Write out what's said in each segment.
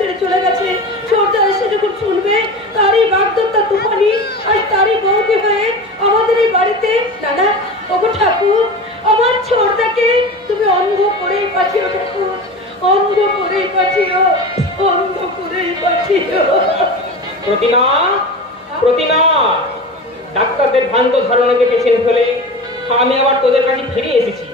ছেড়ে চলে গেছে। ছোটদা এসে যখন শুনবে তারই বাগদত্তা তুফানি আর তারই বউকে হয়ে আমাদের এই বাড়িতে, দাদা ওগো ঠাকুর, আমার ছোটদাকে তুমি অন্ধ করেই পাঠিও ঠাকুর, অন্ধ করেই পাঠিও, অন্ধ করেই পাঠিও। প্রতিমা, প্রতিমা, ডাক্তারদের ভ্রান্ত ধারণাকে পেছনে ফেলে আমি আবার তোদের কাছে ফিরে এসেছি।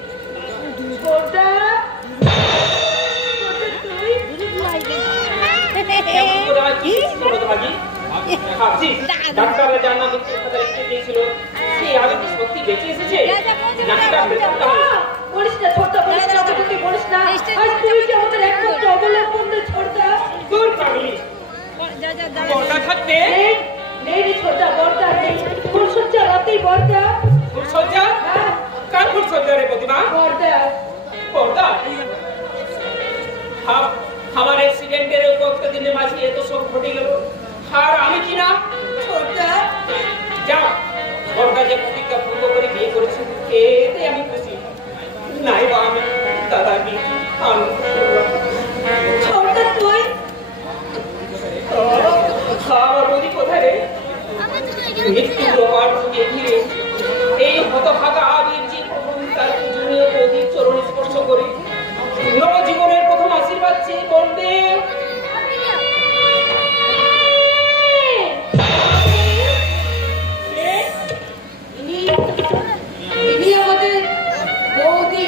ডাক্তাররা যার নাম লিখতে দিয়েছিল সে আমি কি সত্যি বেঁচে এসেছে? বলিস না ছোটদা, বলিস না, তুই বলিস না। আজ তুই যে আমাদের একমাত্র অবলম্বন ছোটদা। দূর পাগলি, বর্দা থাকতে নেই রে ছোটদা, বর্দা নেই। ফুলসজ্জা রাতেই বর্দা। ফুলসজ্জা? কার ফুলসজ্জা রে প্রতিমা? বর্দা। বর্দা? আমার অ্যাক্সিডেন্টের কতদিনের মাঝে এত সব ঘটে গেল, আর আমি কি না? ছোটদা যা, বর্দা যে প্রতিজ্ঞা ভঙ্গ করে বিয়ে করেছে এতে আমি খুশি। নাই বা আমি দাদা বিয়ে ছোটদা তুই আমার বৌদি কোথায় রে? মৃত্যুর অপার থেকে ঘিরে এই হতভাগা আবির যে প্রথম তার পূজনীয় বৌদির চরণ স্পর্শ করে নবজীবনের প্রথম আশীর্বাদ চেয়ে বলবে, ইনি আমাদের বৌদি।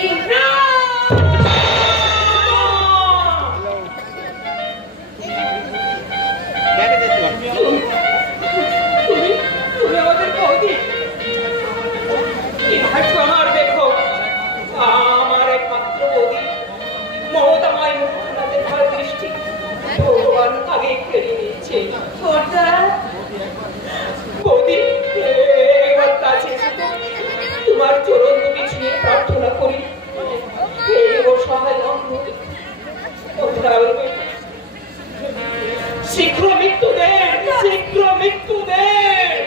তুমি আমাদের বৌদি? আমার দেখো, আমার একমাত্র বৌদি মমতাময় মুখখানা দেখার দৃষ্টি ভগবান আগে কেড়ে নিয়েছে। বৌদি এবার কাছে তোমার চরণ দুটি ছুঁয়ে প্রার্থনা করি, এই অসহায় অন্ধ শীঘ্র মৃত্যু দেন, শীঘ্র মৃত্যু দেন।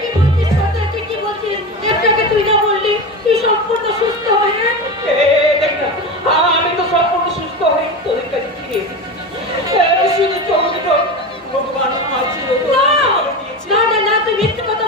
কি বলছিস? একটাকে তুই না বললি তুই সম্পূর্ণ সুস্থ হয়ে? দেখ না, আমি তো সম্পূর্ণ সুস্থ হয়ে তোদের কাছে ফিরে এসেছি। শুধু চোখ দুটো ভগবান আমার ছিল। না না না, তুই মিথ্যে কথা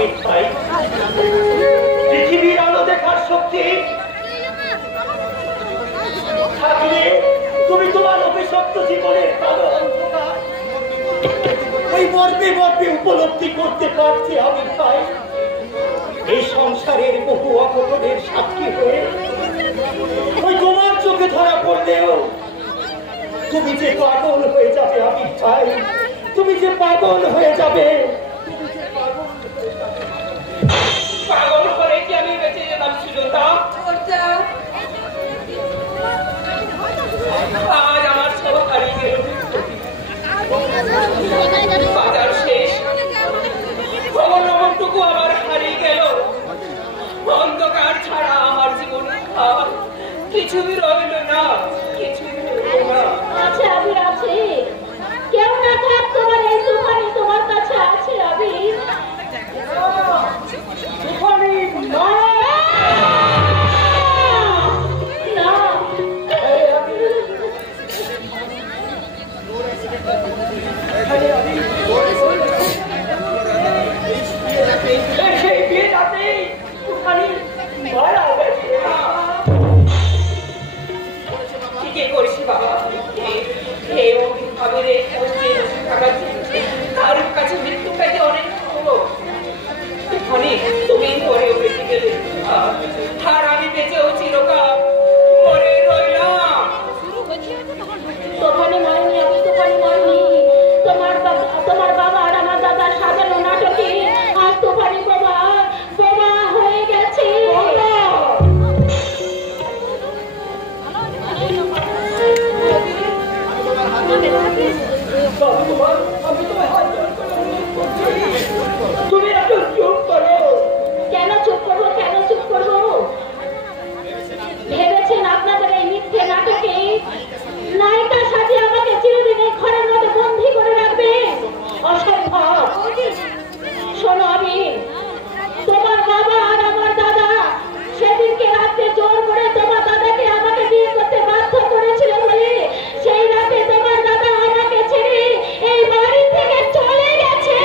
আবির ভাই, পৃথিবীর আলো দেখার শক্তি থাকলে তুমি তোমার অভিশপ্ত জীবনের কালো অন্ধকার এই মর্মে মর্মে উপলব্ধি করতে পারছি আবির ভাই। এই সংসারের বহু অঘটনের সাক্ষী হয়ে ওই তোমার চোখে ধরা পড়লেও তুমি যে পাগল হয়ে যাবে আবির ভাই, তুমি যে পাগল হয়ে যাবে। পাগল করে কি আমি বেঁচে যেতাম সুজতা? আজ আমার সব হারিয়ে গেল, বাজার শেষ, খবর নবরটুকু আমার হারিয়ে গেল। অন্ধকার ছাড়া আমার জীবনে কিছুই রইল না, কিছুই রইল না। আছে আবির, আছে। কেউ না থাক, তোমার এই তুফানি তোমার কাছে আছে আবির। তুফানি না, না, সেই বিয়ে রাতে তুফানি মারা গেছে। কি করিস বাবা? তার কাছে মৃত্যু কাজে অনেক হলো। অনেক তুমি মরেও বেঁচে গেলে, আর আমি বেঁচেও চিরকাল মরে রইলাম। তুফানি মরেনি, আমি তুফানি মরেনি। তোমার বাবা আর আমার দাদা সাজানো নাটকে আর তুফানি বাবা বোমা হয়ে গেছে। তুমি এত চুপ করো। কেন চুপ করবো, কেন চুপ করবো? ভেবেছেন আপনাদের এই মিথ্যে নাটকে নায়িকার সাথে আমাকে চিরদিন এই ঘরের মধ্যে বন্দী করে রাখবে? অসম্ভব। শোনো আমি, তোমার বাবা আর আমার দাদা সেদিনকে রাতে জোর করে তোমার দাদাকে আমাকে বিয়ে করতে বাধ্য করেছিল বলে সেই রাতে তোমার দাদা আমাকে ছেড়ে এই বাড়ি থেকে চলে গেছে।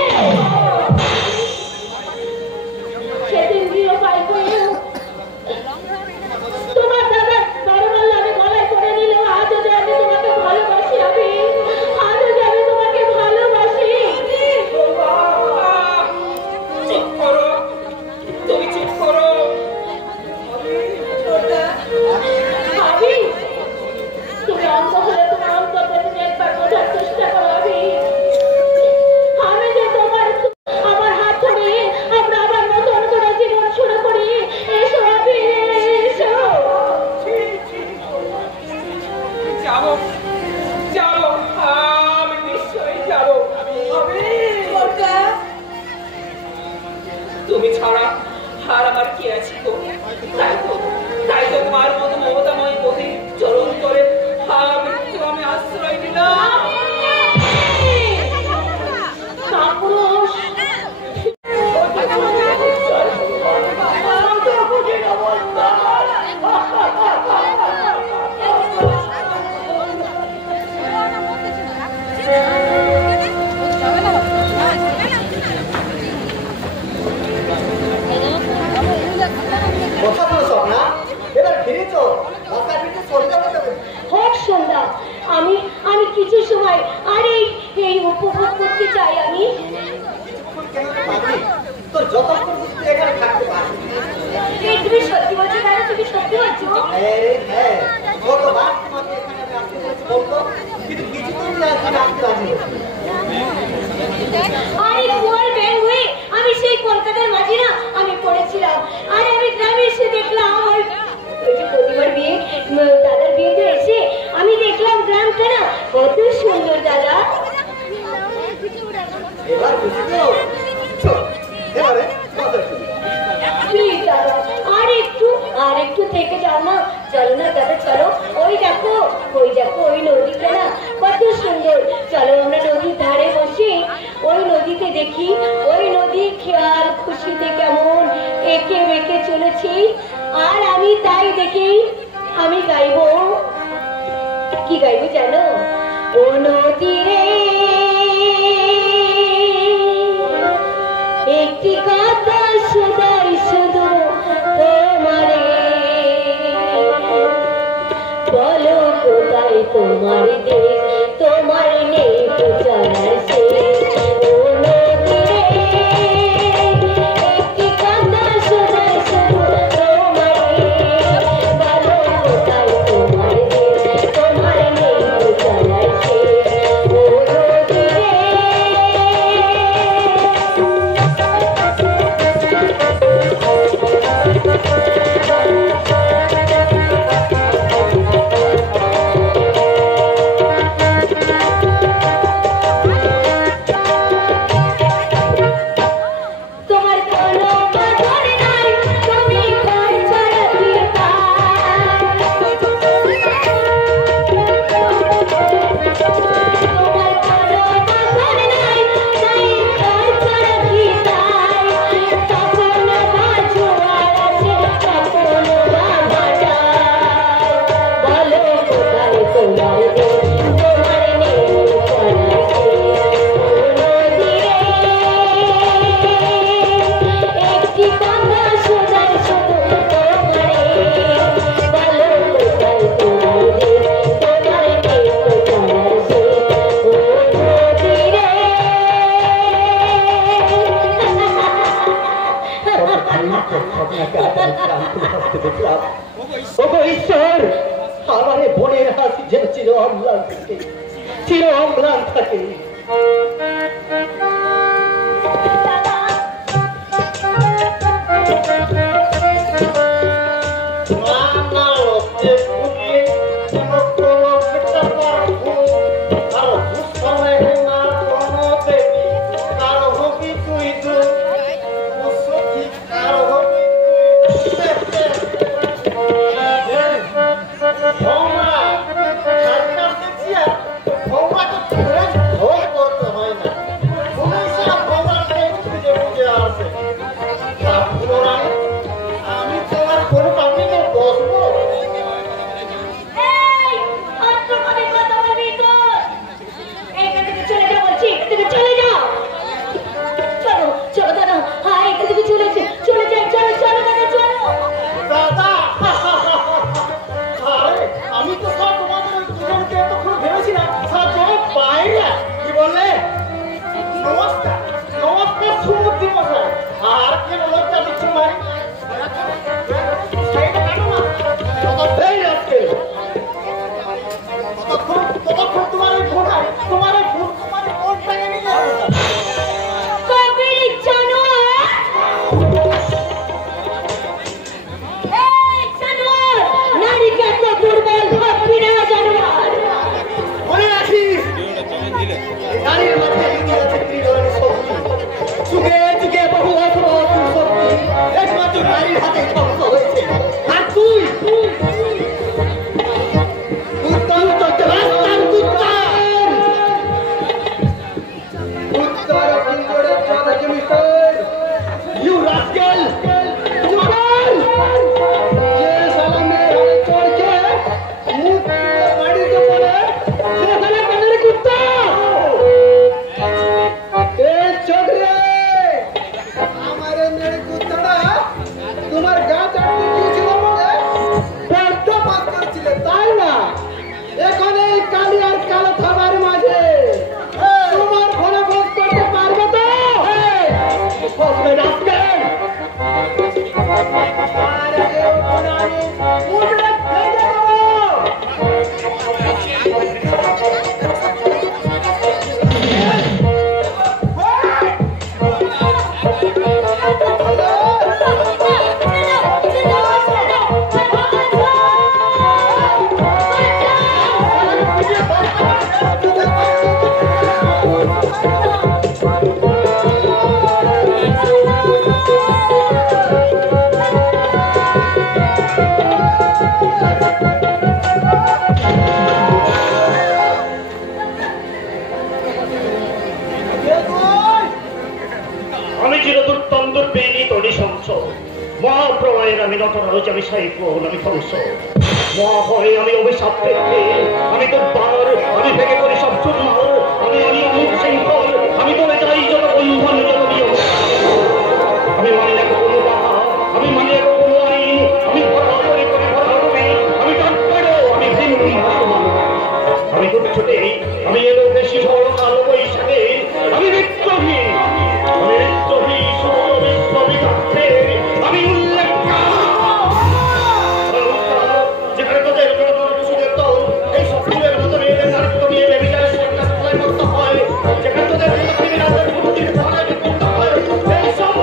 সেদিন গৃহপাই হয়ে তোমার দাদা দরমাল আমি গলায় করে নিল। আজও যে আমি তোমাকে ভালোবাসি, আমি আজও যে আমি তোমাকে ভালোবাসি। চুপ করো, তুমি চুপ করো। আমি তুমি অন্ত হলে তোমার অন্তরটা তুমি একবার বোঝার চেষ্টা করো। আমি যে তোমার আমার হাত ধরে আমরা আবার নতুন করে জীবন শুরু করি। এসো আমি, এসো। যাবো যাবো, আমি নিশ্চয়ই যাবো। তুমি ছাড়া আর আমার কি আছে গো? তাই তো তোমার মতো মমতাময়ী প্রতি চরণ করে আমি আশ্রয় দিলাম। কাপুরুষ, কথাগুলো সব না, এবার ফিরে চল, রাস্তার দিকে চলে যাবে। হোক সন্ধ্যা, আমি আমি কিছু সময় আর এই উপভোগ করতে চাই। আমি তোর যতক্ষণ তুই এখানে থাকতে পারবি। এই তুমি সত্যি বলছো? কেন তুমি সত্যি বলছো? হ্যাঁ, কতবার তোমাকে এখানে আমি আসতে বলছি বলতো, কিন্তু কিছুতেই না এখানে আসতে রাজি হচ্ছে না। আরে বলবেন হয়ে আমি সেই কলকাতার মাঝে না আমি পড়েছিলাম। আরে আমি গ্রামে এসে দেখলাম ওই যে প্রতিবার বিয়ে, দাদার বিয়েতে এসে আমি দেখলাম গ্রামটা না কত সুন্দর। দাদা এবার বুঝতে এবারে কথা শুনি। প্লিজ দাদা আর একটু থেকে যাও না। চলো না দাদা, চলো। ওই দেখো ওই নদীটা না কত সুন্দর। চলো আমরা নদীর ধারে বসে ওই নদীতে দেখি ওই নদী খেয়াল খুশিতে কেমন এঁকে বেঁকে চলেছি। আর আমি তাই দেখি আমি গাইবো। কি গাইবো জানো? ও নদী রে একটি কথা আমি তো স্বপ্নকে ক্লান্ত হাসতে দেখলাম। ওগো ঈশ্বর, আমার এই বোনের হাসি যেন চির অম্লান থাকে, চির অম্লান থাকে। মহাপ্রলয়ের আমি নটরাজ, আমি সাইক্লোন, আমি ধ্বংস মহাভয়ে, আমি অভিশাপ পেতে, আমি দুর্বার, আমি ভেঙে করি সব চুরমার, আমি অনিয়ম শৃঙ্খল, আমি তোলে যাই যত বন্ধন, যত নিয়ম। আমি মানি না কোনো বাধা, আমি মানি না কোনো আইন, আমি ভরা করি ভরা করি, আমি ডাক্তারও, আমি ভিন্ন আমি তুচ্ছতে, আমি এলো বেশি বড় কালো বৈশাখে, আমি বিদ্রোহী, আমি বিদ্রোহী বিশ্ববিদ্যার্থে, আমি উল্লেখ যেখানে তোদের সুযোগ দল এই সব ফুলের মতো মেয়েদের নাট্য নিয়ে বেবিচারের সরকার ফলায় করতে হয়, যেখানে তোদের ক্রিমিনালদের মুক্তির ফলায় করতে হয়, এই সব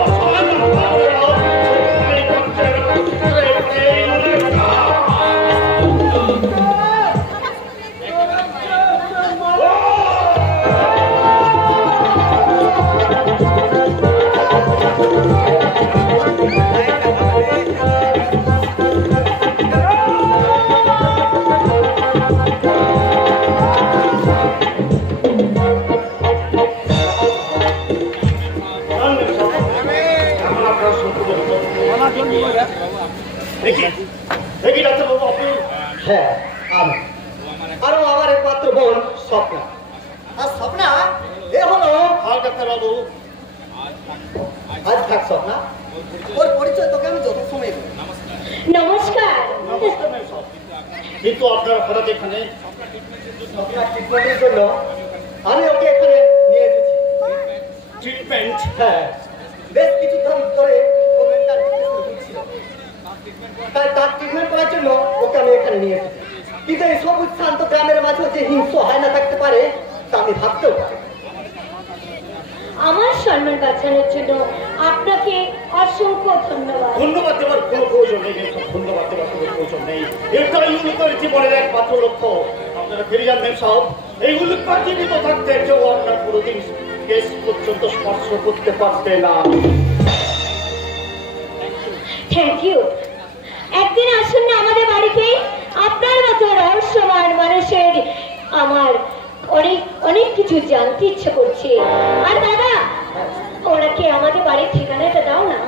কিন্তু আপনারা হঠাৎ এখানে ট্রিটমেন্টের জন্য আমি ওকে এখানে নিয়ে এসেছি। ট্রিটমেন্ট? হ্যাঁ, বেশ কিছুক্ষণ ধরে ও মেন্টাল হিংস্র হয় না থাকতে পারে তা আমি ভাবতেও পারি। আমার সম্মান বাঁচানোর জন্য আপনাকে অসংখ্য ধন্যবাদ। ধন্যবাদ দেওয়ার কোনো প্রয়োজন নেই, ধন্যবাদ দেওয়ার কোনো প্রয়োজন নেই। এটাই উল্লুকের জীবনের একমাত্র লক্ষ্য। আপনারা ফিরে যান মেম সাহেব। এই উল্লুকটা জীবিত থাকতে কেউ আপনার কোনোদিন কেস পর্যন্ত স্পর্শ করতে পারবে না। Thank you. একদিন আসুন না আমাদের বাড়িতে। আপনার মতো রহস্যময় মানুষের আমার অনেক অনেক কিছু জানতে ইচ্ছে করছে। আর দাদা, ওনাকে আমাদের বাড়ির ঠিকানাটা দাও না।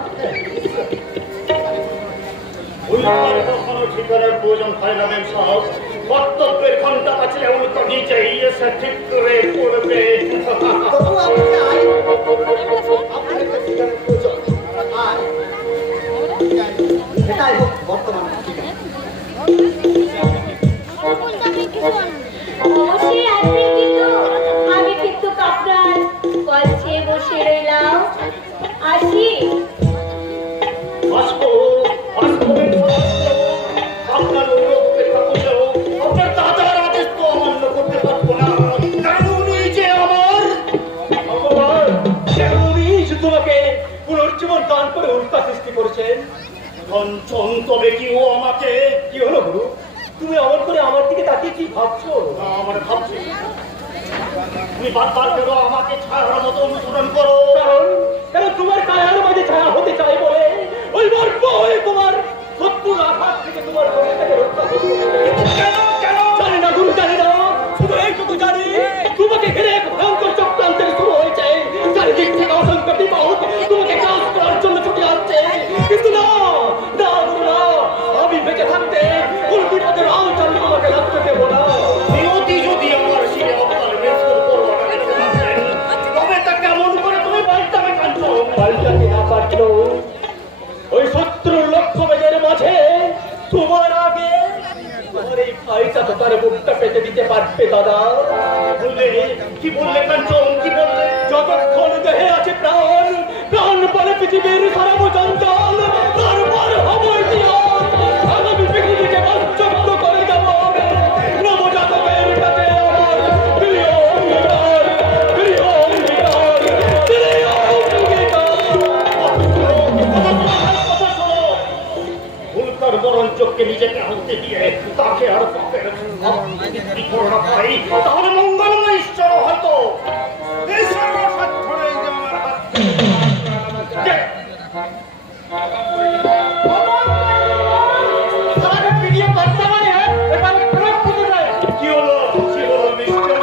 উল্লুকের কখনো ঠিকানার প্রয়োজন হয় না মেম সাহেব। কর্তব্যের ঘন্টা বাজলে উল্টো নিজেই এসে ঠিক করে করবে। তবু আপনার একটা ঠিকানার প্রয়োজন, আর সেটাই হোক বর্তমান ঠিকানা। অবশ্যই আসবেন, কিন্তু আমি কিন্তু আপনার কাছে বসে রইলাম। আসি। আপনার আপনার দাদার আদেশ তো অমান্য করতে পারবো না। কারণ উনি যে আমার ভগবান, উনি তোমাকে পুনর্জীবন দান করে উল্কা সৃষ্টি করেছেন। কঞ্চন, তবে কি ও আমাকে কি হলো গুরু? তুমি অমন করে আমার দিকে তাকিয়ে কি ভাবছো? না, আমার ভাবছি তুমি বারবার কেন আমাকে ছায়ার মতো অনুসরণ করো। কারণ তোমার কায়ার মাঝে ছায়া হতে চাই বলে ওই গল্প হয়ে তোমার শত্রুর আঘাত থেকে তোমার শরীরটাকে রক্ষা করতে। কেন কেন জানি না গুরু, জানি না। শুধু এইটুকু জানি, তোমাকে ঘিরে এক ভয়ঙ্কর চক্রান্ত শুরু হয়েছে। চারিদিক থেকে অসংখ্য বিপদ তোমাকে কাজ করার জন্য ছুটে আসছে। কিন্তু না না গুরু, না, আমি বেঁচে থাকতে কোন বিপদের আওতায় তোমাকে লাগতে দেব না। নিয়তি যদি আমার শিরে আপনার মৃত্যুর পরোয়ানা দেখতে পাচ্ছেন, তবে তা কেমন করে তুমি পাল্টাবে কাঞ্চন? পাল্টাতে না পারলো ওই শত্রুর লক্ষ্য বেজের মাঝে তোমার আগে তোমার এই ভাইটা তো তার বুকটা পেতে দিতে পারবে দাদা। বললে কি বললে কাঞ্চন, কি বললে? যতক্ষণ দেহে আছে প্রাণ, প্রাণ বলে পৃথিবীর সারা চঞ্চল, তারপর হবো ইতিহাস। আগামী পৃথিবীকে বাঞ্চব্য করে যাব নবজাতকের কাছে আমার প্রিয় অঙ্গীকার, প্রিয় অঙ্গীকার, প্রিয় অঙ্গীকার। বরণ চোখকে নিজেকে হালতে দিয়ে তাকে আর পাপের করোনা পাই, তাহলে মঙ্গলময় ঈশ্বর হয়তো এই সর্বসাধ্য নেই যে আমার হাত কি হলো, কি হলো মিস্টার?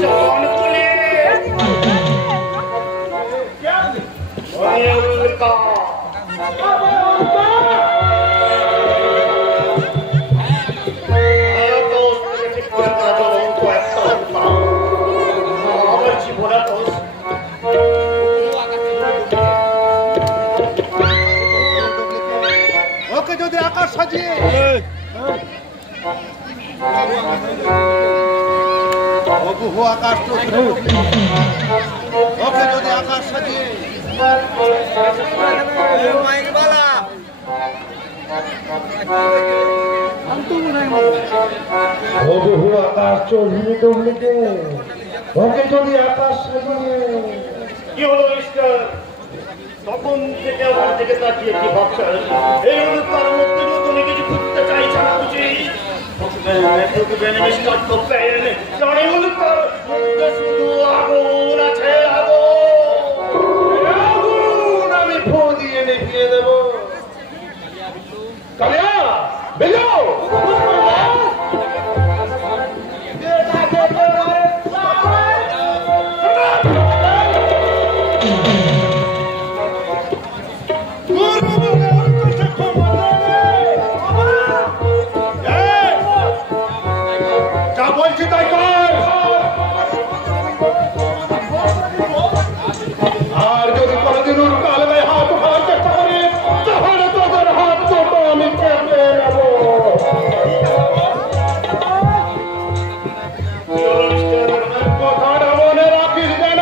জন তুলে আমার জীবনে ওকে যদি আকাশ সাজিয়ে আকাশ ওকে যদি আকাশ সাজিয়ে বহু আকাশ চলবে ডুবলিতে ওকে যদি আকাশ সাজিয়ে। কি হলো মিস্টার? তখন থেকে আমার দিকে তাকিয়ে কি ভাবছেন? এই অনুতার মধ্যে নতুন কিছু করতে চাইছে না বুঝি? মিস্টার কোপেন, জানি অনুতার মধ্যে শুধু আগুন আছে, আগুন। আমি ফো দিয়ে দেখিয়ে দেব। কালিয়া বেজো যা বলছি তাই কর। আর যদি কোনোদিন উল্কাল হাত উঠার চেষ্টা করি তাহলে তোদের হাত ছোট আমি কেটে নেব। কথাটা মনে রাখিস যেন।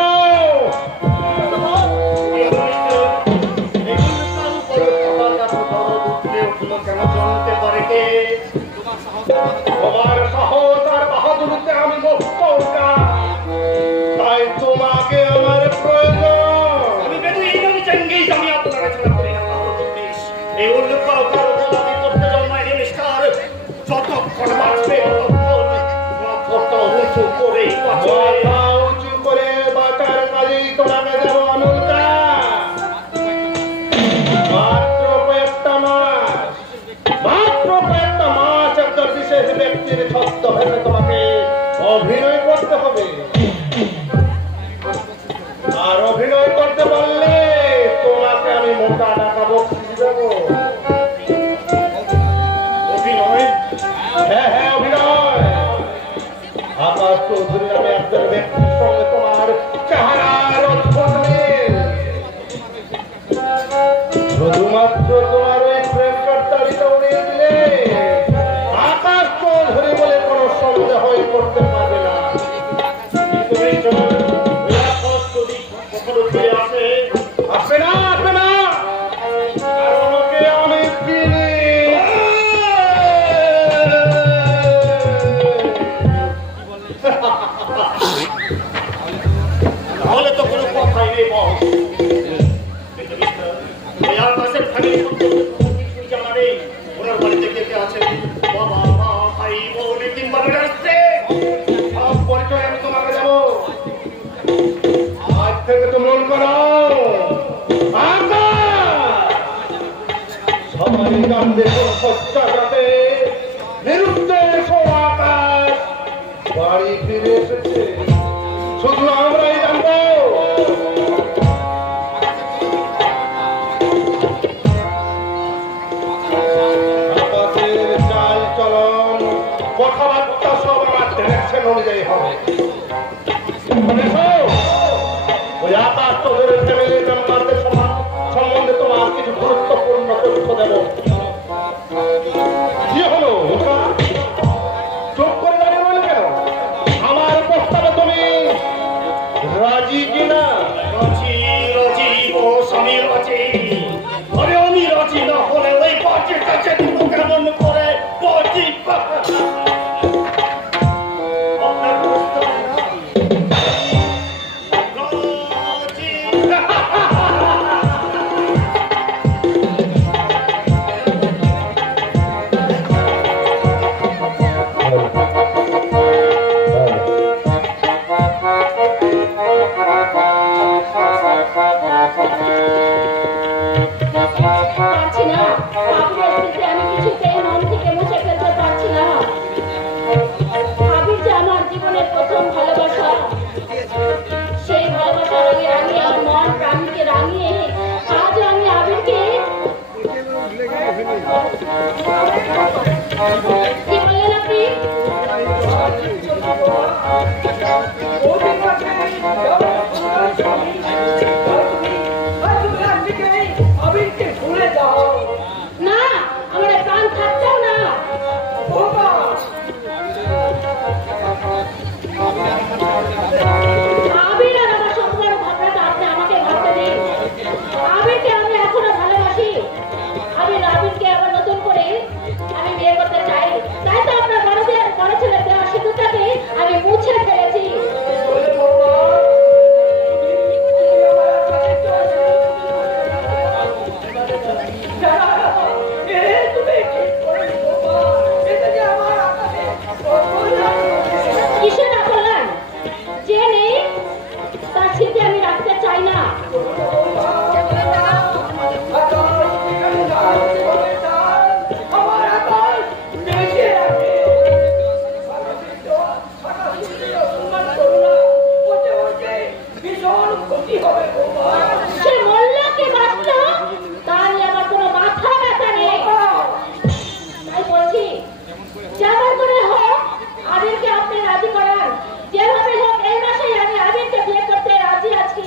যাবো। অভিনয় হ্যাঁ হ্যাঁ অভিনয়। আকাশ চৌধুরী নামে একজন ব্যক্তির সঙ্গে তোমার চেহারার অদ্ভুত মিল। শুধুমাত্র তোমার ওই প্রেম কর্তারিটা উড়িয়ে দিলে আকাশ চৌধুরী বলে কোনো সন্দেহই করতে পারবে না। কিন্তু এই সময় ওই আকাশ যদি কখনো ফিরে আসে, আসবে না আসবে না, কারণ ওকে আমি চিনি। তাহলে তো কোনো কথাই নেই বস। কিন্তু মিস্টার, ওই আকাশের ফ্যামিলি সম্পর্কে কোনো কিছুই জানা নেই। ওনার বাড়িতে কে কে আছে? বাবা, মা, ভাই, বোন, কিংবা আসছে। সব পরিচয় আমি তোমাকে দেবো। আজ থেকে তো মন করো সবাই কান্দে সচ্চাটাতে নিরুদ্দেশ আকাশ বাড়ি ফিরে এসেছে, শুধু আমরাই জানবো। আকাশের চাল চলন কথাবার্তা সব আমার ডিরেকশন অনুযায়ী হবে। ওই আকাশ চৌধুরীর ফ্যামিলির মেম্বারদের সম্বন্ধে তোমার কিছু গুরুত্বপূর্ণ তথ্য দেব। কি হলো চোখ করে দাঁড়িয়ে বলে কেন? আমার প্রস্তাবে তুমি রাজি কিনা? রাজি, রাজি, ও স্বামী রাজি। আরে আমি রাজি না হলে ওই বাচ্চার কাছে দুটো কেমন করে বাজি? আপনার প্রস্তাব রাজি। পারছি না, আবিরের স্মৃতি আমি কিছুতেই মন থেকে মুছে ফেলতে পারছি না। আবির যে আমার জীবনের প্রথম ভালোবাসা, সেই ভালোবাসার রঙে রাঙিয়ে আমার মন প্রাণকে রাঙিয়ে আজ আমি আবিরকে কি বললেন আপনি? আবিরকে ভুলে যাও। না, আমার প্রাণ থাকতেও না। আবির আর আমার সম্পর্কের ভাবনাটা আপনি আমাকে ভাবতে দিন। আবিরকে আমি এখনো ভালোবাসি। আবিরকে আবার নতুন করে আমি বিয়ে করতে চাই। তাই তো আপনার বড় ছেলের দেওয়া সিঁদুরটাকে আমি মুছে ফেলেছি। কিসের অকল্যাণ? যে নেই তার স্মৃতি আমি রাখতে চাই না। সে মরল কি বাঁচল তা নিয়ে আমার কোনো মাথা ব্যথা নেই। তাই বলছি, যেমন করে হোক আবিরকে আপনি রাজি করান। যেভাবে হোক এই মাসেই আমি আবিরকে বিয়ে করতে রাজি আছি।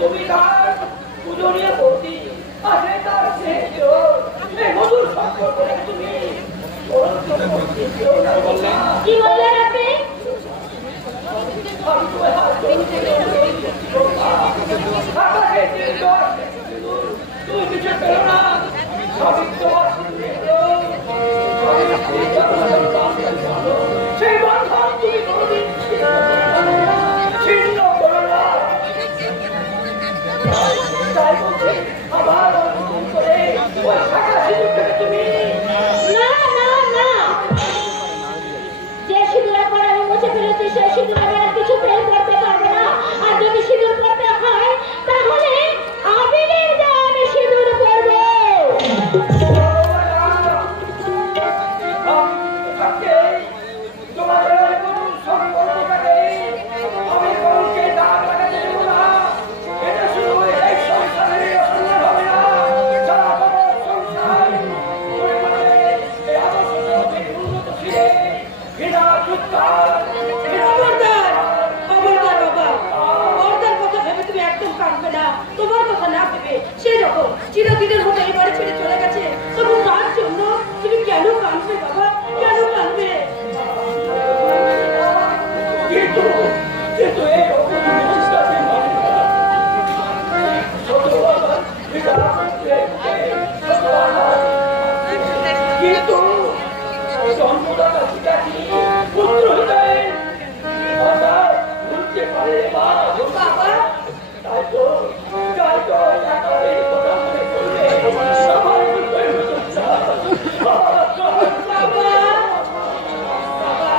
তুমি তার পূজনীয় বৌদি আছে, তার মধুর সম্পর্ক তুমি কি বললেন আপনি? তুমি কিছু পেলো না। সেই বন্ধন তুমি কোনদিন ছিন্ন করো না। তাই বলছি আবার নতুন করে ওই শাখা সিঁদুরটাকে তুমি না না না, যে সিঁদুরের পর আমি মুছে ফেলেছি সেই সিঁদুর আমি আর কিছুতেই করতে পারবো না। আর যদি সিঁদুর করতে হয় তাহলে আবিরের দেওয়া আমি সিঁদুর করবো। খবরদার খবরদার বাবা, বর্দার কথা ভেবে তুমি একদম কাঁদবে না। তোমার কথা না ভেবে সে যখন চিরদিনের মতো এই বাড়ি ছেড়ে চলে গেছে, তখন তার জন্য তুমি কেন কাঁদবে বাবা, কেন কাঁদবে? কিন্তু কিন্তু এই অপরিষ্কারের মানে ছোট বাবা কিন্তু জন্মদাতা পিতা কি পুত্র হৃদয়ে অর্থাৎ ভুলতে পারে মা বাবা তাই তো একা এই কথা মনে করলে সবার হৃদয়ে বাবা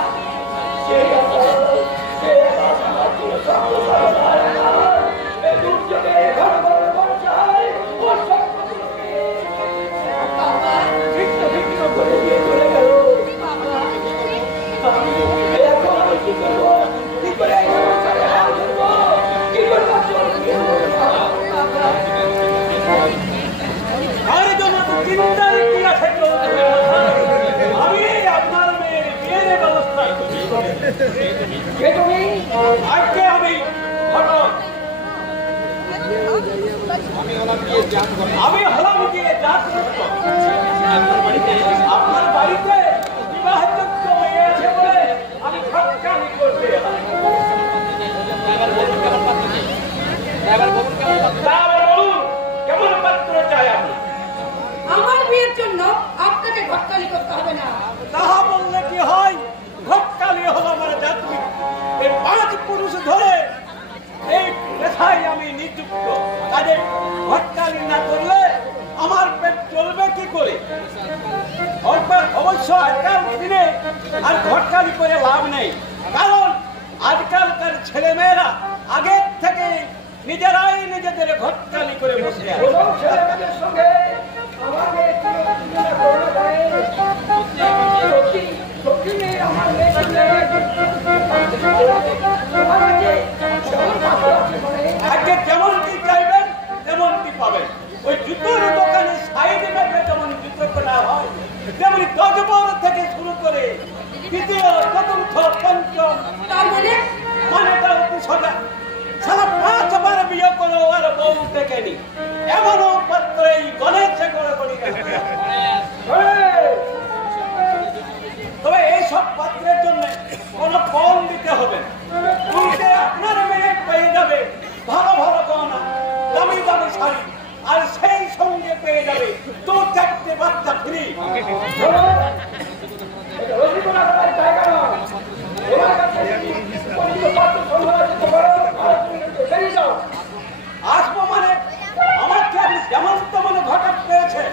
সেই সে সমাজীয় সংসার এই দুর্যোগে ঘর ঘর বর্ষায় ও বাবা ভিন্ন করে দিয়ে চলে গেল। বাবা আমি এখন আমি কি করবো? কি করে এই সংসারে হাল ধরবো? কি করবো চলবে? বাবা আরে তোমার চিন্তার কি আছে চলছে? আমি আপনার মেয়ের বিয়ের ব্যবস্থা করছি। কে তুমি? আজকে আমি ভগবান। আমি হলাম গিয়ে জাত আপনার বাড়িতে বিবাহযোগ্য মেয়ে আছে বলে আমি খরচামি করতে এলাম। তাহলে বলুন কেমন পাত্র চাই আপনি? আমার বিয়ের জন্য আপনাকে ঘটকালি করতে হবে না। তাহা বললে কি হয়? ঘটকালি হলো আমার জাতি। এই 5 পুরুষ ধরে এই পেশায় আমি নিযুক্ত। কাজে ঘটকালি না করলে আমার পেট চলবে কি করে? অবশ্য আজকাল দিনে আর ঘটকালি করে লাভ নেই, কারণ আজকালকার ছেলে মেয়েরা আগের থেকে নিজেরাই নিজেদের ঘটকালি করে বসে আছে। আজকে যেমন কি চাইবেন তেমন কি পাবেন। ওই জুতোর দোকানে সাইড ব্যাগে যেমন জুতো কেনা হয়, তেমনি গজবর থেকে শুরু করে দ্বিতীয় চতুর্থ পঞ্চম তার মানে মানেটা অতি সোজা। সারা 5 বার বিয়ে করো আর বউ দেখেনি, এমনও পাত্র এই গণেশে করে করি। তবে এইসব পাত্রের জন্য কোনো কম দিতে হবে না। উল্টে আপনার মেয়ে পেয়ে যাবে ভালো ভালো গহনা, দামি দামি শাড়ি, আর সেই সঙ্গে পেয়ে যাবে 2-4টে বাচ্চা ফ্রি। আসবো মানে আমাকে আপনি যেমন তেমন ঘটক পেয়েছে,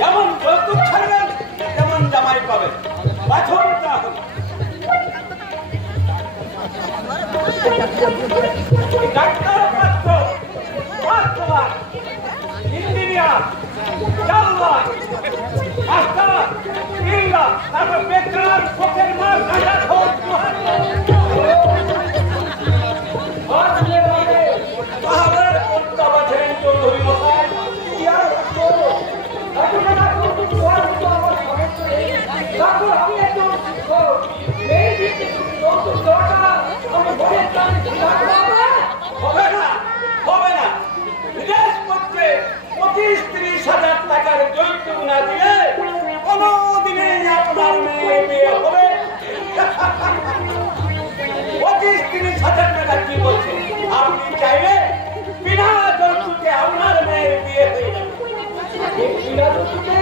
যেমন যৌতুক ছাড়বেন তেমন জামাই পাবেন। বাছুন তাহলে ডাক্তার পাত্র 5 লাখ, ইঞ্জিনিয়ার 4 লাখ, মাস্টার 3 লাখ, তারপর বেকার পকেট মার গাঁজা খোর 2 লাখ। তাহলে কোনটা বাছেন চৌধুরী মশাই? কি আর করবো? আমি একজন হবে না, হবে না। বিদেশ করতে 25-30 হাজার টাকার যৌতুক না দিলে কোনোদিনই আপনার মেয়ে বিয়ে হবে। 25-30 হাজার টাকা কি বলছে? আপনি চাইলে বিনা যৌতুকে আপনার মেয়ের বিয়ে হয়ে যাবে। বিনা যৌতুকে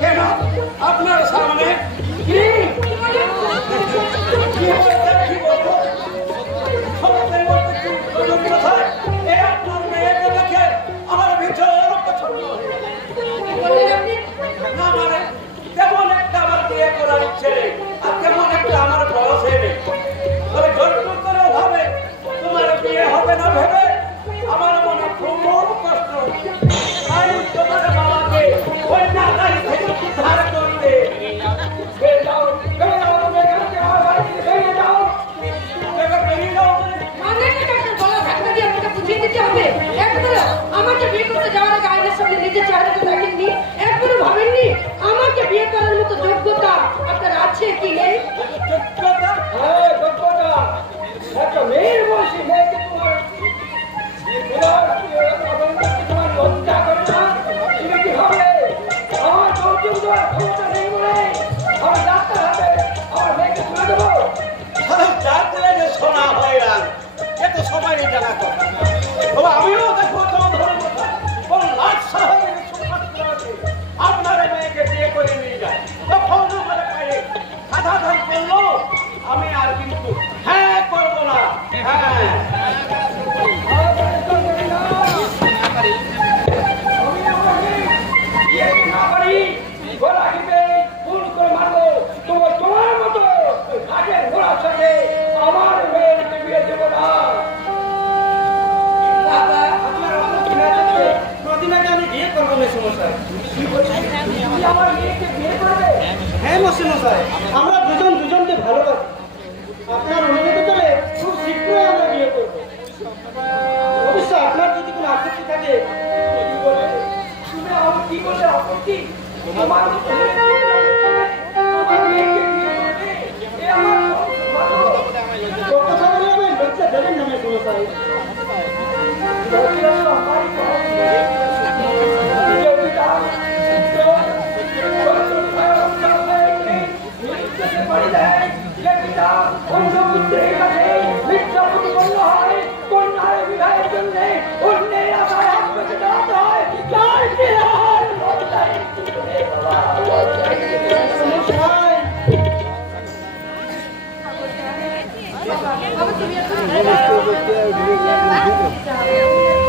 কেন? আপনার সামনে আপনার মেয়েকে দেখে আমার ভীষণ পছন্দ। হ্যাঁ মশাই, আমরা দুজন দুজনকে ভালোবাসি। আপনার অনুমতি পেলে খুব শীঘ্রই আমরা বিয়ে করবো। অবশ্য আপনার যদি কোনো আপত্তি থাকে কি বললে আপত্তি? তোমার কথা বলে আমি লজ্জা দেবেন না মশাই।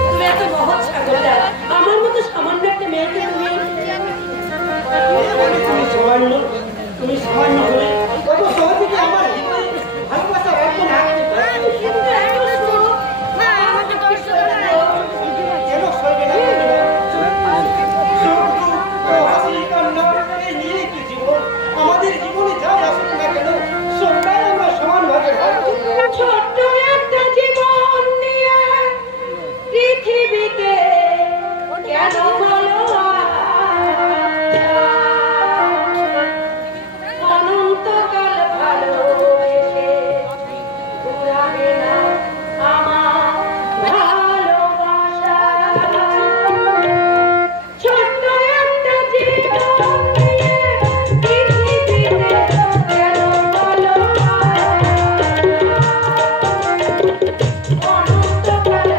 তুমি এত মহৎ সাগরটা, আমার মতো সামান্য একটা মেয়েকে তুমি সামান্য হলে কত সহজে কি আমার ভালোবাসা রাখবো না? কেন সইবে না? হাসি কান্না এই নিয়েই তো জীবন। আমাদের জীবনে যা আসুক না কেন সবটাই আমরা সমানভাবে ভাববো। ছোট্ট একটা জীবন নিয়ে পৃথিবীতে কেন বলো অনন্তকাল ভালোবেসে ঘুরাবে না আমার ভালোবাসা। ছোট্ট একটা জীবন নিয়ে পৃথিবীতে কেন বলো অনন্তকাল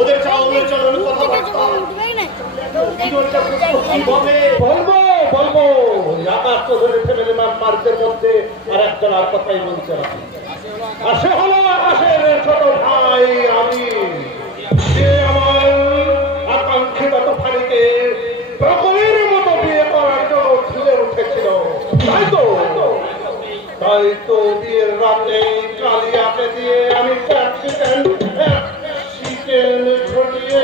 ওদের চাওয়া চলো কথা বলবো বলবো আকাশ চৌধুরী ফ্যামিলি মেম্বারদের মধ্যে আর একজন আর কথাই বলছে আর সে হলো আকাশের ছোট ভাই আমি, যে আমার আকাঙ্ক্ষিত তুফানিকে প্রকলের মতো বিয়ে করার জন্য ঝুলে উঠেছিল। তাই তো বিয়ের রাতে কালিয়াকে দিয়ে আমি চিকেন ছড়িয়ে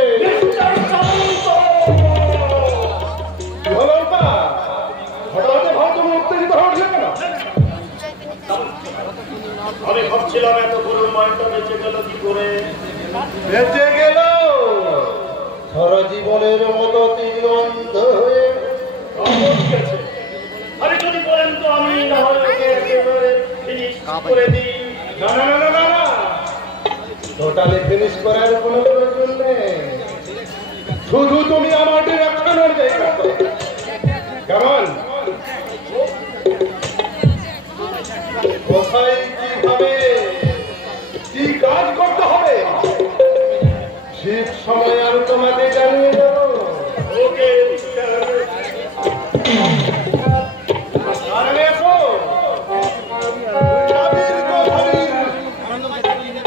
আমি ভাবছিলাম এত গরুর মাংস বেঁচে গেল কি করে? বেঁচে গেল সারা জীবনের মতো তিনি অন্ধ হয়ে গেছে। আরে যদি বলেন তো আমি না হয় ওকে একেবারে ফিনিশ করে দিই। না না না না না, টোটালি ফিনিশ করার কোনো প্রয়োজন নেই। শুধু তুমি আমার ডিরেকশনের জায়গা কেমন কোথায় কিভাবে কি কাজ করতে হবে ঠিক সময় আমি তোমাকে জানিয়ে দেবো। ওকে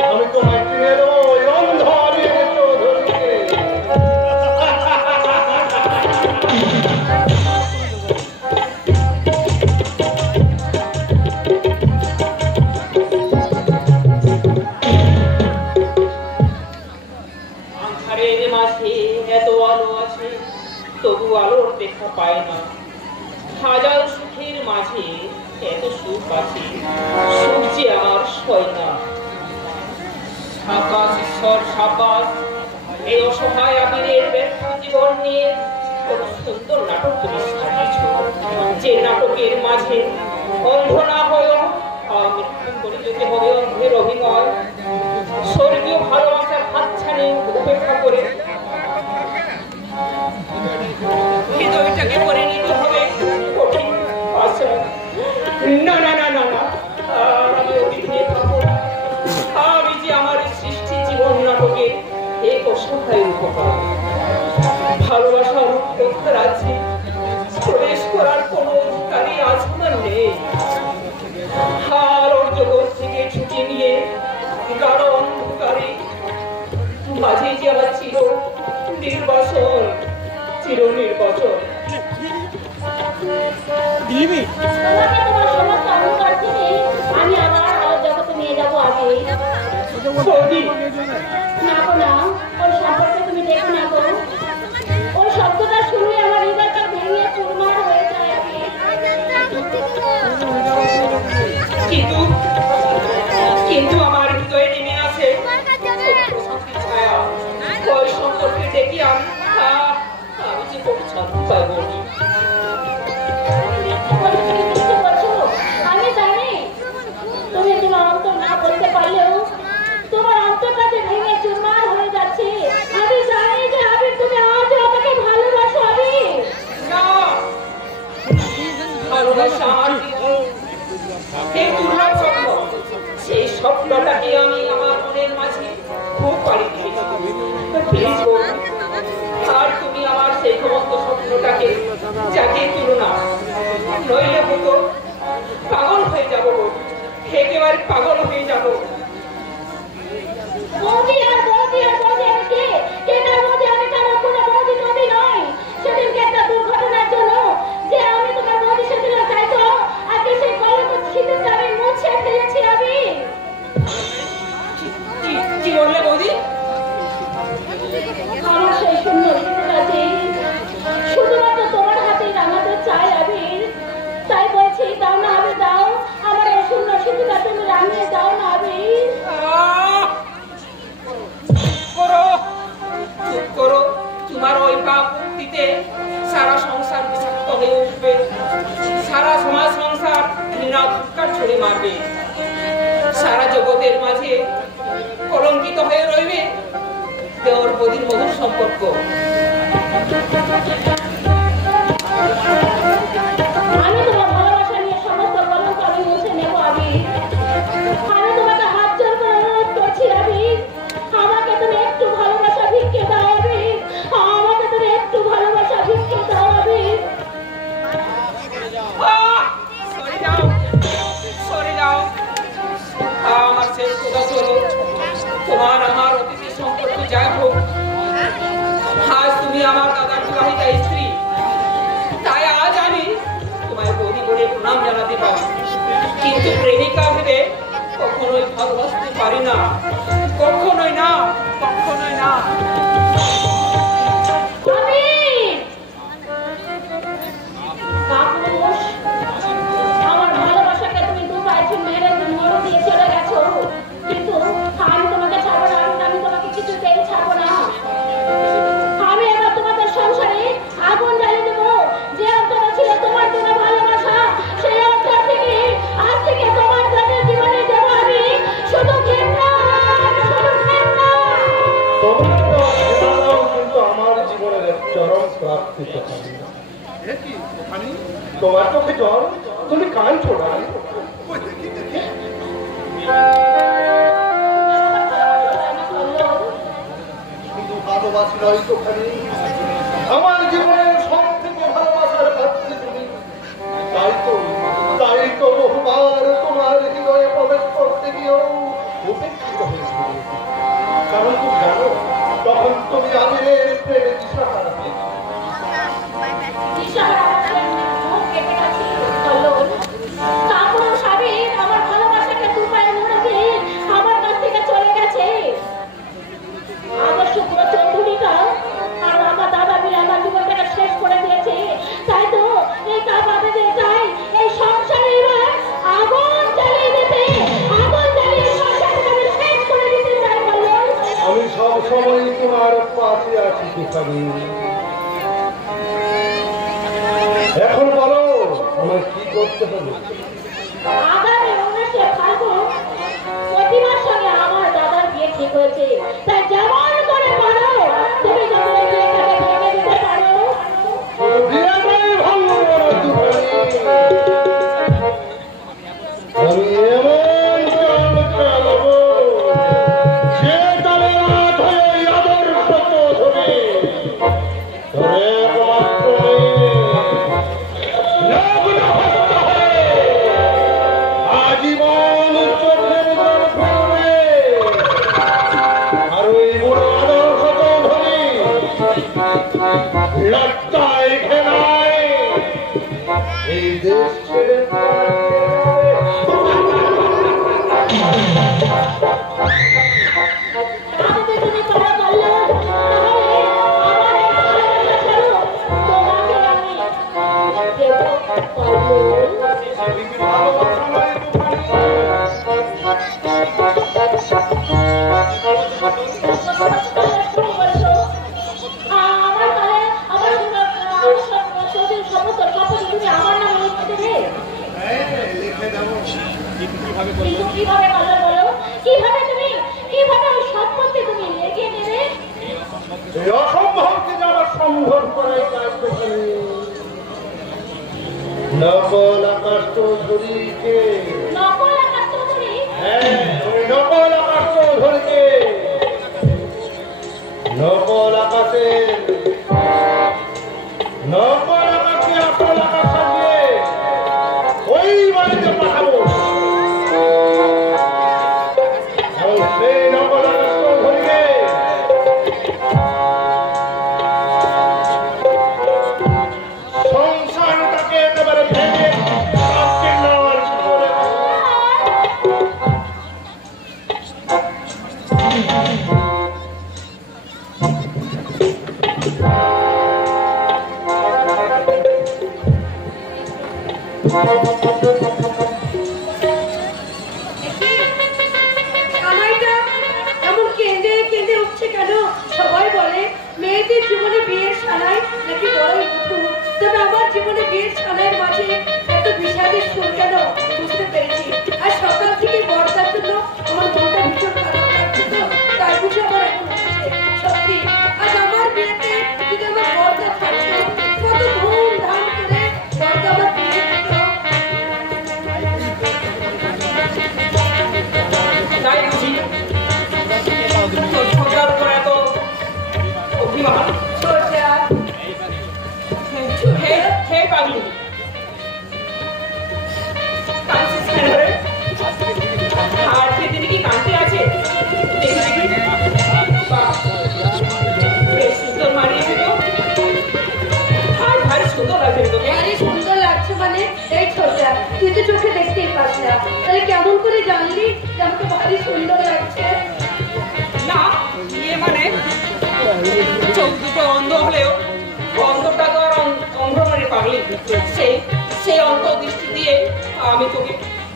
আমি তোমায় চিনে দেবো ওই অন্ধ আবির চৌধুরীকে। আঁধারের মাঝে এত আলো আছে, তবু আলোর দেখা পায় না। হাজার সুখের মাঝে এত সুখ আছে, সুখ যে আমার সয় না। সাবাস ঈশ্বর সাবাস, এই অসহায় আবিরের ব্যর্থ জীবন নিয়ে কত সুন্দর নাটক তুমি সাজিয়েছ, যে নাটকের মাঝে অন্ধ না হয়েও মৃত্যু করে যেতে হবে অন্ধের অভিনয়। স্বর্গীয় ভালোবাসার হাতছানি উপেক্ষা করে হৃদয়টাকে করে নিতে হবে কঠিন আশা। না না না না না, আমি অভিনয় থাকবো না। আমি যে আমার সৃষ্টি জীবন নাটকে এক অসহায় উপকার ভালোবাসার উপেক্ষা রাজ্যে প্রবেশ করার কোনো অধিকারই আজ আমার নেই। হার ওর জগৎ থেকে ছুটি নিয়ে গাঢ় অন্ধকারে মাঝে যে আমার চির নির্বাসন, চির নির্বাচন। তোমাকে তোমার সমস্ত অহংকার থেকে আমি আবার আলো জগতে নিয়ে যাবো আগে। বৌদি, না গো না, ওই সম্পর্কে তুমি দেখো না গো। ওই শব্দটা শুনলে আমার হৃদয়টা ভেঙে চুরমার হয়ে যায় আগে। কিন্তু কিন্তু আমার হৃদয়ে নেমে আছে প্রশান্তির ছায়া। ওই সম্পর্কে দেখি আমি যে খুব শান্তি পাই বৌদি। কিছু বলছো? আমি জানি তুমি তোমার অন্তর না বলতে পারলেও তোমার অন্তরটা যে ভেঙে চুরমার হয়ে যাচ্ছে। আমি জানি যে আবির তুমি আজও আমাকে ভালোবাসো আবির। না, ভালোবাসা আমার এই দুর্লভ স্বপ্ন, সেই স্বপ্নটাকে আমি আমার মনের মাঝে খুব পাড়ি দিয়েছি। প্লিজ বৌদি, আর তুমি আমার সেই সমস্ত স্বপ্নটাকে জাগিয়ে তুলো না, নইলে হতো পাগল হয়ে যাবো বৌদি, একেবারে পাগল হয়ে যাবো। বৌদি আর বৌদি আর বৌদি আমি কে? কে তার মধ্যে আমি তার কোনো বৌদি নদী নয়। সেদিনকে একটা দুর্ঘটনার জন্য যে আমি তোমার বৌদি সেদিন চাইতো, আজকে সেই কলঙ্ক শীতের আমি মুছে ফেলেছি আমি। কি বললে বৌদি? আমার সেই সুন্দর কাজে শুধুমাত্র তোমার হাতে রাঙাতে চাই আবির। তাই বলছি দাও না আবির, দাও আমার এই সুন্দর শিশুটা তুমি রাঙিয়ে দাও না আবির। চুপ করো, তোমার ওই পাপ মুক্তিতে সারা সংসার বিষাক্ত হয়ে উঠবে, সারা সমাজ সংসার ঘৃণা ধিক্কার ছড়ে মারবে, সারা জগতের মাঝে কলঙ্কিত হয়ে রইবে দেওর বদির মধুর সম্পর্ক। আমি তোমার ভালোবাসা নিয়ে সমস্ত কলঙ্ক আমি মুছে নেব আবির। আমি তোমাকে হাত জোর করে অনুরোধ করছি আবির, আমাকে তুমি একটু ভালোবাসা ভিক্ষে দাও আবির। কিন্তু প্রেমিকা ভেবে কখনোই ভালোবাসতে পারি না, কখনোই না, কখনোই না। আমার ভালোবাসাকে তুমি দু পায়ে মেরে মরে দিয়ে চলে গেছো, কিন্তু আমি তোমাকে ছাড়বো না, আমি তোমাকে কিছুতেই ছাড়বো না। আমি এবার তোমাদের সংসারে আগুন জ্বালিয়ে দেবো। যে অন্তর ছিল তোমার জন্য ভালোবাসা, সেই অন্তর থেকে আজ থেকে তোমার জন্য জীবনে দেবো আমি শুধু ঘৃণা, শুধু ঘৃণা। কিন্তু আমার জীবনের এক চরম প্রাপ্তি। তোমার চোখে জল, তুমি কাঁদছো না? শুধু ভালোবাসি নয় তো খালি, আমার জীবনের সব থেকে ভালোবাসার পাত্রী তুমি। তাই তো বহুবার তোমার হৃদয়ে প্রবেশ করতে গিয়েও উপেক্ষিত হয়েছিল। কারণ তুমি জানো, তখন তুমি আমিরের প্রেমে দিশাহারা হয়েছো। আমার ভালোবাসাকে দু পায়ে মুড়ে দিয়ে আমার কাছ থেকে চলে গেছে। আদর্শ চৌধুরীটা আর আমার দাদা মিলে আমার জীবনটাকে শেষ করে দিয়েছে। তাই তো এই কাবাদে চাই এই সংসারে এবার আগুন জ্বালিয়ে দিতে, আগুন জ্বালিয়ে সংসারটাকে শেষ করে দিতে চাই। বলো, আমি সব সময় তোমার পাশে আছি তুফানি। এখন বলো আমার কি করতে হবে? আগামী 19শে ফাল্গুন প্রতিমার সঙ্গে আমার দাদার বিয়ে ঠিক হয়েছে। তাই যেমন করে পারো তুমি যদি এই বিয়েটাকে ভেঙে দিতে পারো। বিয়েটাই ভালো বলো তুফানি। আমি এমন গান চালাবো যে তারে রাত হয়ে আদর্শ চৌধুরী তোরে একমাত্র আজীবন চোখের জল ফেলবে। আর ওই বুড়ো আদর্শ চৌধুরী লজ্জায় ঘেনায় এই দেশ ছেড়ে তাহলে তুমি পারো বললো, তাহলে আমার এই ভালোবাসা ছাড়ো তোমাকে আমি দেব পারবো। ভালোবাসা নয় তো খালি। আমার তাহলে আমার চৌধুরীর সমস্ত সম্পত্তি তুমি আমার নামে লিখে দেবে। লিখে দেবো। কিন্তু কিভাবে বলো, বলো কিভাবে তুমি, কিভাবে ওই সম্পত্তি তুমি লিখে দেবে? এই অসম্ভবকে যারা সম্ভব করাই কাজ করছে। নকল আকাশ চৌধুরীকে, নকল আকাশ চৌধুরী? হ্যাঁ ওই নকল আকাশ চৌধুরীকে, নকল আকাশের নকল আকাশকে আসল আকাশ সাজিয়ে ওই বাড়িতে পাঠাবো। এবং সেই নকল আকাশ চৌধুরীকে সংসারটাকে একেবারে ভেঙে কাটকে নেওয়ার করে। আমাইটা এমন কেঁদে কেঁদে উঠছে কেন? সবাই বলে মেয়েদের জীবনে বিয়ের সানাই নাকি বড়ই দুঃখ। তবে আমার জীবনে বিয়ের সানাইয়ের মাঝে এত বিষাদের সুর কেন বুঝতে পেরেছি। আর সকাল থেকে বর্ষার জন্য আমার মনটা ভীষণ খারাপ লাগছে, তো তাই বুঝে আমার এখন হচ্ছে সত্যি আজ আমার বিয়েতে যদি আমার বর্ষা থাকতো, কত ধুমধাম করে বর্ষা আমার বিয়ে হতো। তাই বুঝি তোর ছোটার উপর এত অভিমান? ছোটা হে পাগলি, মানে চোখ দুটো অন্ধ হলেও অন্ধটা তো আর অন্ধ মানে পাগলি, সেই অন্তর্দৃষ্টি দিয়ে আমি তোকে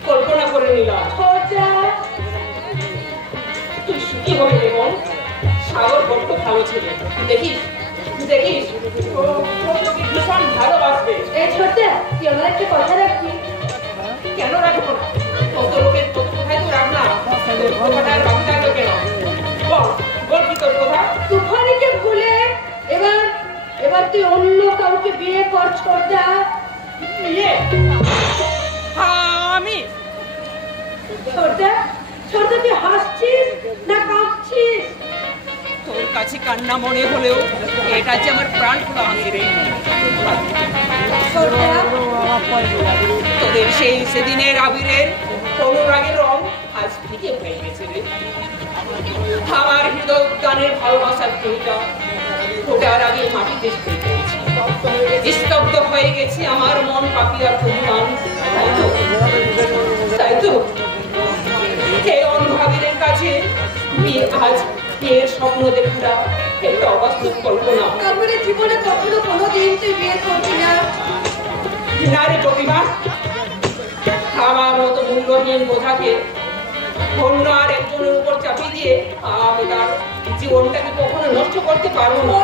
কল্পনা করে নিলাম। তুই সুখী হয়ে দেবন, সাগর বড্ড ভালো ছিল, দেখিস দেখিস তোকে ভীষণ ভালোবাসবে। এই ছোট্টা, তুই আমার একটা কথা রাখবি? কেন রাখবো না? কত লোকের কত কোথায় তো রাখলাম, কথাটা আর বাকি থাকলো কেন? বল বল কি তোর কথা? তুফানিকে ভুলে এবার তুই অন্য কাউকে বিয়ে কর ছোট্টা। বিয়ে? আমি? ছোট্টা ছোট্টা, তুই হাসছিস না কাঁদছিস? তোর কাছে কান্না মনে হলেও এটা যে আমার প্রাণ খোলা হাসি রে। তোদের সেদিনের আবিরের অনুরাগের রং আজ ফিকে হয়ে গেছে রে। আমার হৃদয় উদ্যানের ভালোবাসার ফুলটা ফোটার আগে মাটিতে স্তব্ধ হয়ে গেছে আমার মন পাপিয়ার প্রধান। তাই তো এই অনুভাবীদের কাছে আজ বিয়ের স্বপ্ন দেখা একটা অবাস্তব কল্পনা। তারপরে জীবনে কখনো কোনোদিন তুই বিয়ে করবি না? নারী প্রতিভা আমার মতো মূল্যহীন বোঝাকে অন্য আর একজনের উপর চাপিয়ে দিয়ে আমি তার জীবনটাকে কখনো নষ্ট করতে পারবো না।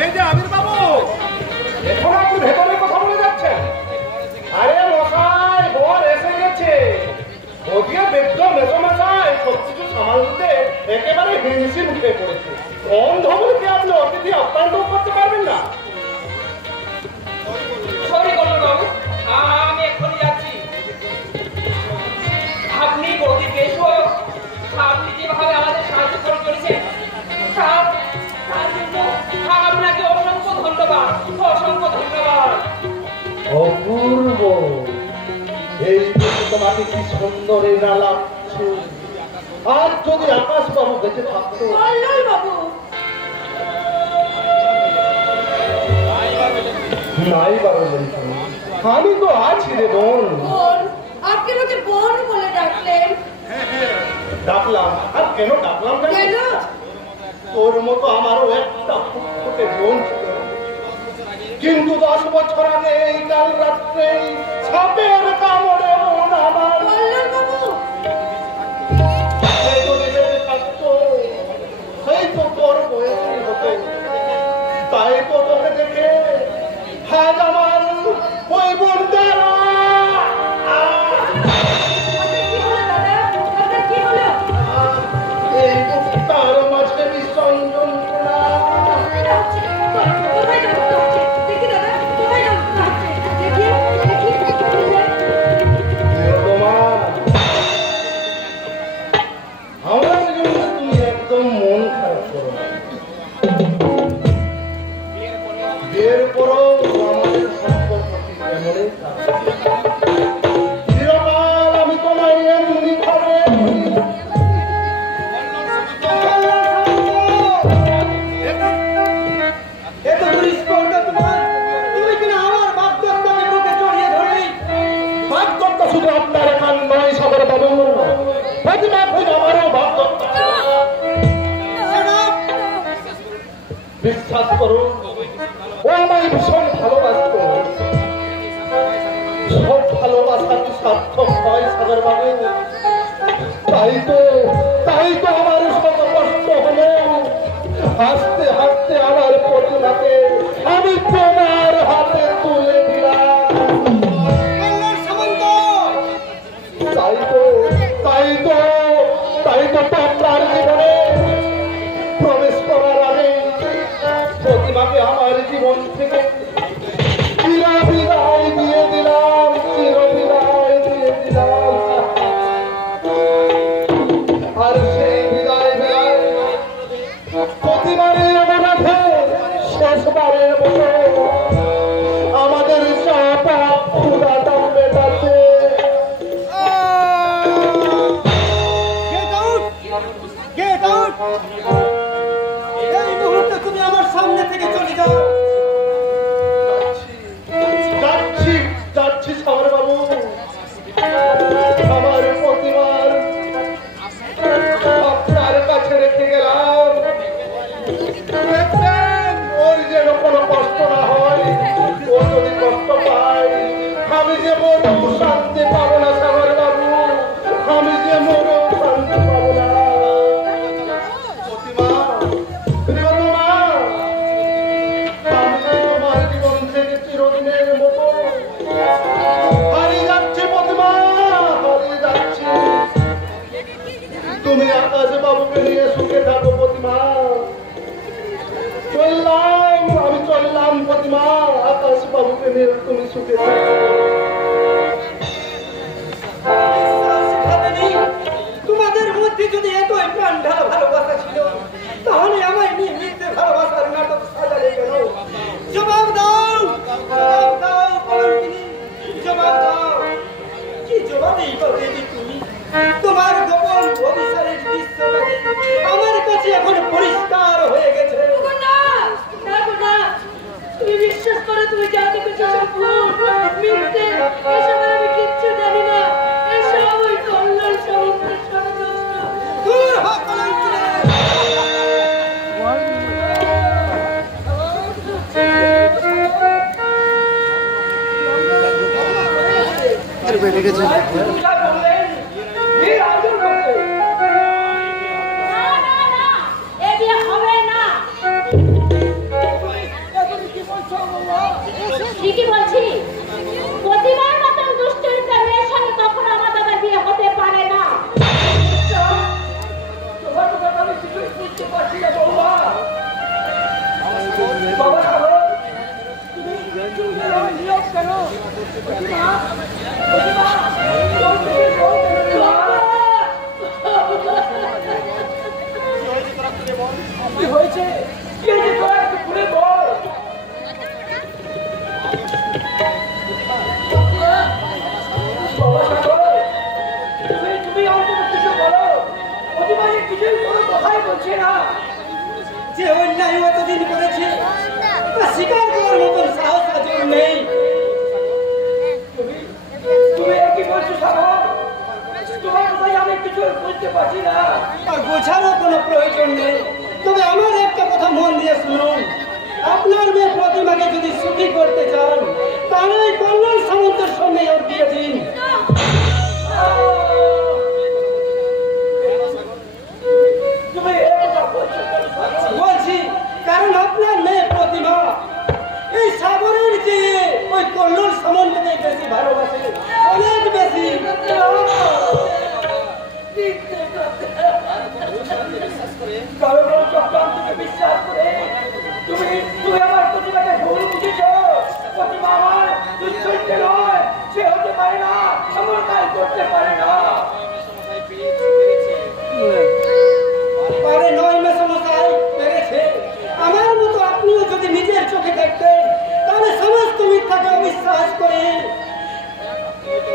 এই যে আবির বাবু, এখন আপনি ভেতরে কথা বলে যাচ্ছেন? আরে মশাই, বর এসে গেছে। ওদিকে বেদ্য মেসমশাই সবকিছু সামাল দিতে একেবারে হিমশিম উঠে পড়েছে। অন্ধ বলে কি আপনি অতিথি আপ্যায়ন করতে পারবেন না? সরি বলুন বাবু, আমি এক্ষুনি যাচ্ছি। আপনি বৌদিকে আপনি যেভাবে আমাদের সাহায্য করে চলেছেন তার জন্য আপনাকে অসংখ্য ধন্যবাদ, অসংখ্য ধন্যবাদ। অপূর্ব, এই দেখে তোমাকে কি সুন্দর না লাগছে। আর যদি আকাশ বাবু বেঁচে থাকতো। বাবু নাই বাবু, আমি তো আছি রে বোন। আপনি আমাকে বোন বলে ডাকলেন? ডাকলাম, আর কেন ডাকলাম কেন? তোর মতো আমারও একটা ফুটফুটে বোন ছিল, কিন্তু 10 বছর আগে এই কাল রাত্রে সাপের কামড়ে বোন আমার সেই তো তোর বয়সী হতো। তাই তো তোকে দেখে আজ আমার ওই বোনটার এই তার মাঝে ভীষণ যন্ত্রণা। আমার জন্য তুমি একদম মন খারাপ করো না। বিয়ের পরও আমাদের সম্পর্ক এমনই থাকবে। চিরকাল আমি তোমায় এমনি ভাবে শুধু আপনার এখান নয় সাগর বাবু, আমারও ভাবদত্তা। বিশ্বাস করুন, ও আমায় ভীষণ ভালোবাসত। সব ভালোবাসা কি সার্থক হয় সাগর বাবু? তাই তো আমার শত কষ্ট হলো। হাসতে হাসতে আমার প্রতিমাকে আমি তোমার হাতে তুলে দিলাম। তাই তো আপনার জীবনে প্রবেশ করার আগে প্রতিমাকে আমার জীবন থেকে চিরবিদায় দিয়ে দিলাম। আর সেই বিদায় প্রতিবারের মধ্যে শেষবারের মতো আমাদের চাপা ক্ষুধাটা মেটাতে এই মুহূর্তে তুমি আমার সামনে থেকে চলে যাও। যাচ্ছি সাগর বাবু। আমার প্রতিবার তুমি আকাশ বাবুকে নিয়ে সুখে থাকো প্রতিমা। চললাম, আমি চললাম প্রতিমা, আকাশ বাবুকে নিয়ে তুমি সুখে থাকো। তোমাদের মধ্যে যদি এতই প্রাণ ঢালা ভালোবাসা ছিল, তাহলে আমায় নিয়ে মিথ্যে ভালোবাসার নাটক সাজালে কেন? জবাব দাও, জবাব দাও কলঙ্কিনী, জবাব দাও। কি জবাবই বা দেবী তুমি? তোমার গোপন অভিসারের দৃশ্যটাকে আমার কাছে এখন পরিষ্কার হয়ে গেছে। না না গো না, তুমি বিশ্বাস করো, তুমি যা দেখেছো সব ভুল, মিথ্যে, এসব আমি কিচ্ছু জানি না। এসব ওই কল্যাণ সমুদ্রের ষড়যন্ত্র। দূর হ কলঙ্কিনী। পূজা করলেন এই আয়োজন করতে। না না না, এ বিয়ে হবে না। ঠিকই বলছি, প্রতিমার মতন দুশ্চরিত্রা মেয়ের সঙ্গে কখনো আমাদের বিয়ে হতে পারে না। তোমার কথা আমি কিছুই বুঝতে পারছি না বৌমা। বাবা সাগর, তুমি এরকম নিয়োগ কেন? প্রতিমা, প্রতিমা, তোর দিকে বল কেন রে বাবা? কি হয়েছে? কি হয়েছে তোরা একটু খুলে বল। বাবা সাগর, তুমি অন্তত কিছু বলো। প্রতিমা যে কিছুই কোনো কথাই বলছে না। যে অন্যায় এতদিন করেছে তা স্বীকার করার মতন সাহস আজ ওর নেই। তুমি কি বলছো সাগর? তোমার কথাই আমি কিছু বুঝতে পারছি না। আর বোঝারও কোনো প্রয়োজন নেই। তবে আমার একটা কথা মন দিয়ে শুনুন, আপনার মেয়ে প্রতিমাকে যদি সুখী করতে চান, তাহলে এই কল্যাণ সামন্তের সঙ্গে ওর বিয়ে দিন। তুমি এ কথা বলছো কেন সাগর? বলছি কারণ আপনার মেয়ে প্রতিমা এই সাগরের চেয়ে ওই কল্যাণ সামন্তকে বেশি ভালোবাসে, অনেক বেশি। কারো কারো চক্রান্তকে বিশ্বাস করে তুমি আমার প্রতিমাকে ভুল বুঝেছো। প্রতিমা আমার দুশ্চরিত্র নয়, সে হতে পারে না, এমন কাজ করতে পারে না। আরে নয় মেসমশাই পেরেছে। আমার মতো আপনিও যদি নিজের চোখে দেখতেন, তাহলে সমস্ত মিথ্যাকে অবিশ্বাস করে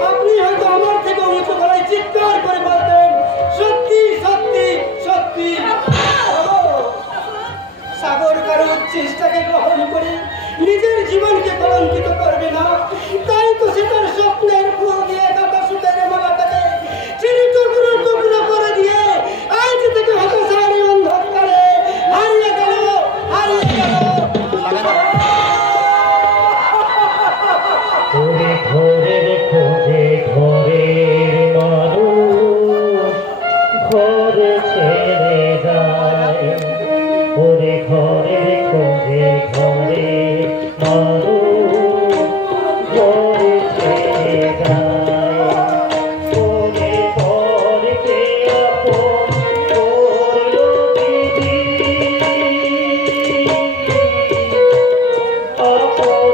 আপনি হয়তো আমার থেকে উঁচু গলায় চিৎকার করে বলতেন, সত্যি সত্যি সত্যি। সাগর কারো চেষ্টাকে গ্রহণ করে নিজের জীবনকে কলঙ্কিত করবে না, তাই তো সে তার স্বপ্নের ফুল দিয়ে কাটা সুতের মালাটাকে চিনি টুকরো টুকরো করে দিয়ে আজ থেকে হতাশার অন্ধকারে হারিয়ে গেল, হারিয়ে গেল। ওরে ঘরের খোঁজে ঘরের মানুষ ঘরে ছেড়ে যায়। ওরে ঘরের খোঁজে ঘরের মানুষ ঘরে ছেড়ে যায়। ওরে ঘরকে আপন করলো দিদি, আপন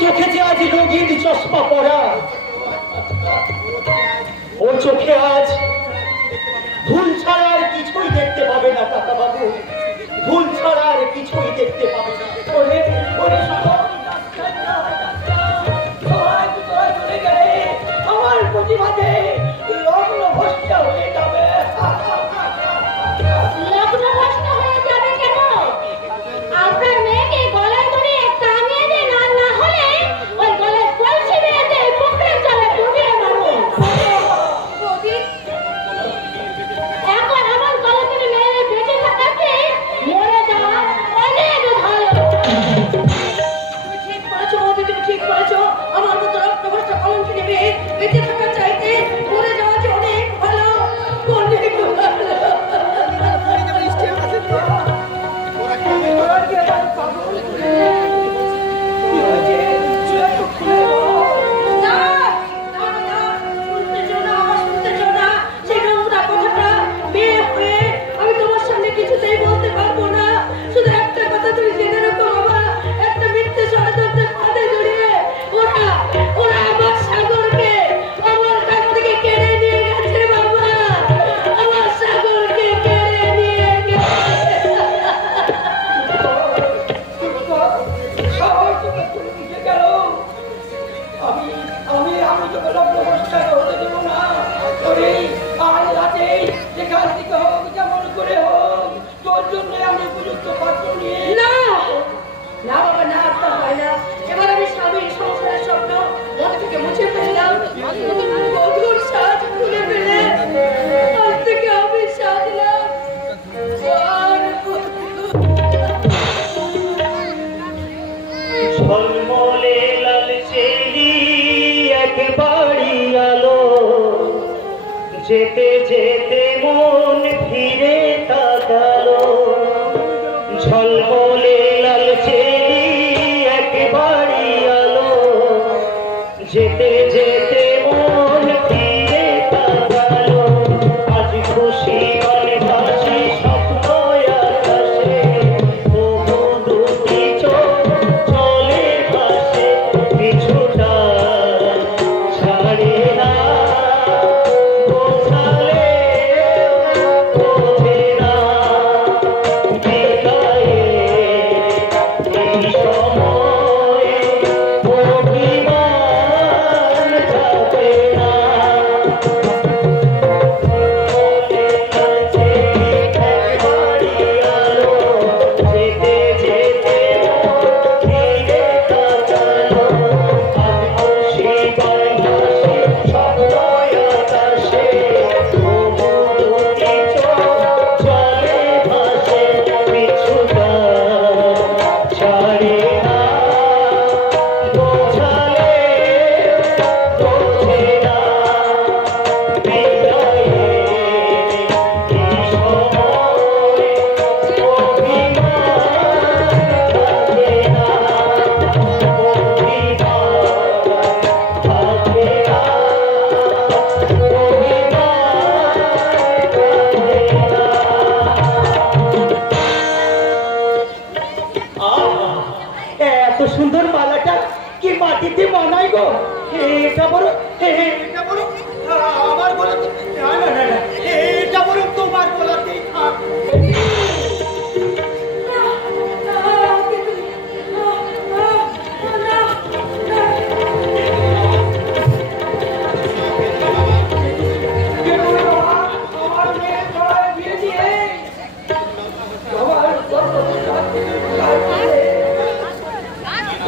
চোখে যে আজ রঙিন চশমা পরা, ওর চোখে আজ ভুল ছাড়া আর কিছুই দেখতে পাবে না কাকা বাবু, ভুল ছাড়া আর কিছুই দেখতে পাবে না। ওরে ওরে চলে গেলে আমার প্রতিবাদে লগ্ন ভ্রষ্ট হয়ে যাবে। লগ্ন ভ্রষ্ট হয়ে যাবে কেন? আপনার মেয়েকে গলায় ধরে টাঙিয়ে দিন, আর না হলে ওই গলায় কলসি বেঁধে পুকুরের জলে ডুবিয়ে মারুন। এখন আমার গলা ধরে মেয়ে বেঁচে থাকাতে মরে যাওয়া অনেক ভালো। তুমি ঠিক করেছো বৌদি, তুমি ঠিক করেছো। আমার মতো রক্তভ্রষ্ট কলঙ্কিনী মেয়ে বেঁচে থাকার চাইতে মরে যাওয়া যে অনেক ভালো, অনেক ভালো। ঝলমলে লাল চেলি একবারই আলো, যেতে যেতে মন ফিরে তাকালো। ঝলমলে লাল চেলি একবারই আলো, যেতে যেতে মন ফিরে তাকালো। আজ খুশি মনে ভাসি স্বপ্ন আকাশে, তবু দুটি চোখ চলে ভাসে, কিছুটা ছাড়ে না, বোঝালে বোঝে না। বিদায়ে এই সময় অভিমান যাবে না। এত সুন্দর মালাটা কি মাটিতে বানাই গো? এটা বড় আমার গলাতে, না না না না, এটা বড় তোমার গলাতেই থাক।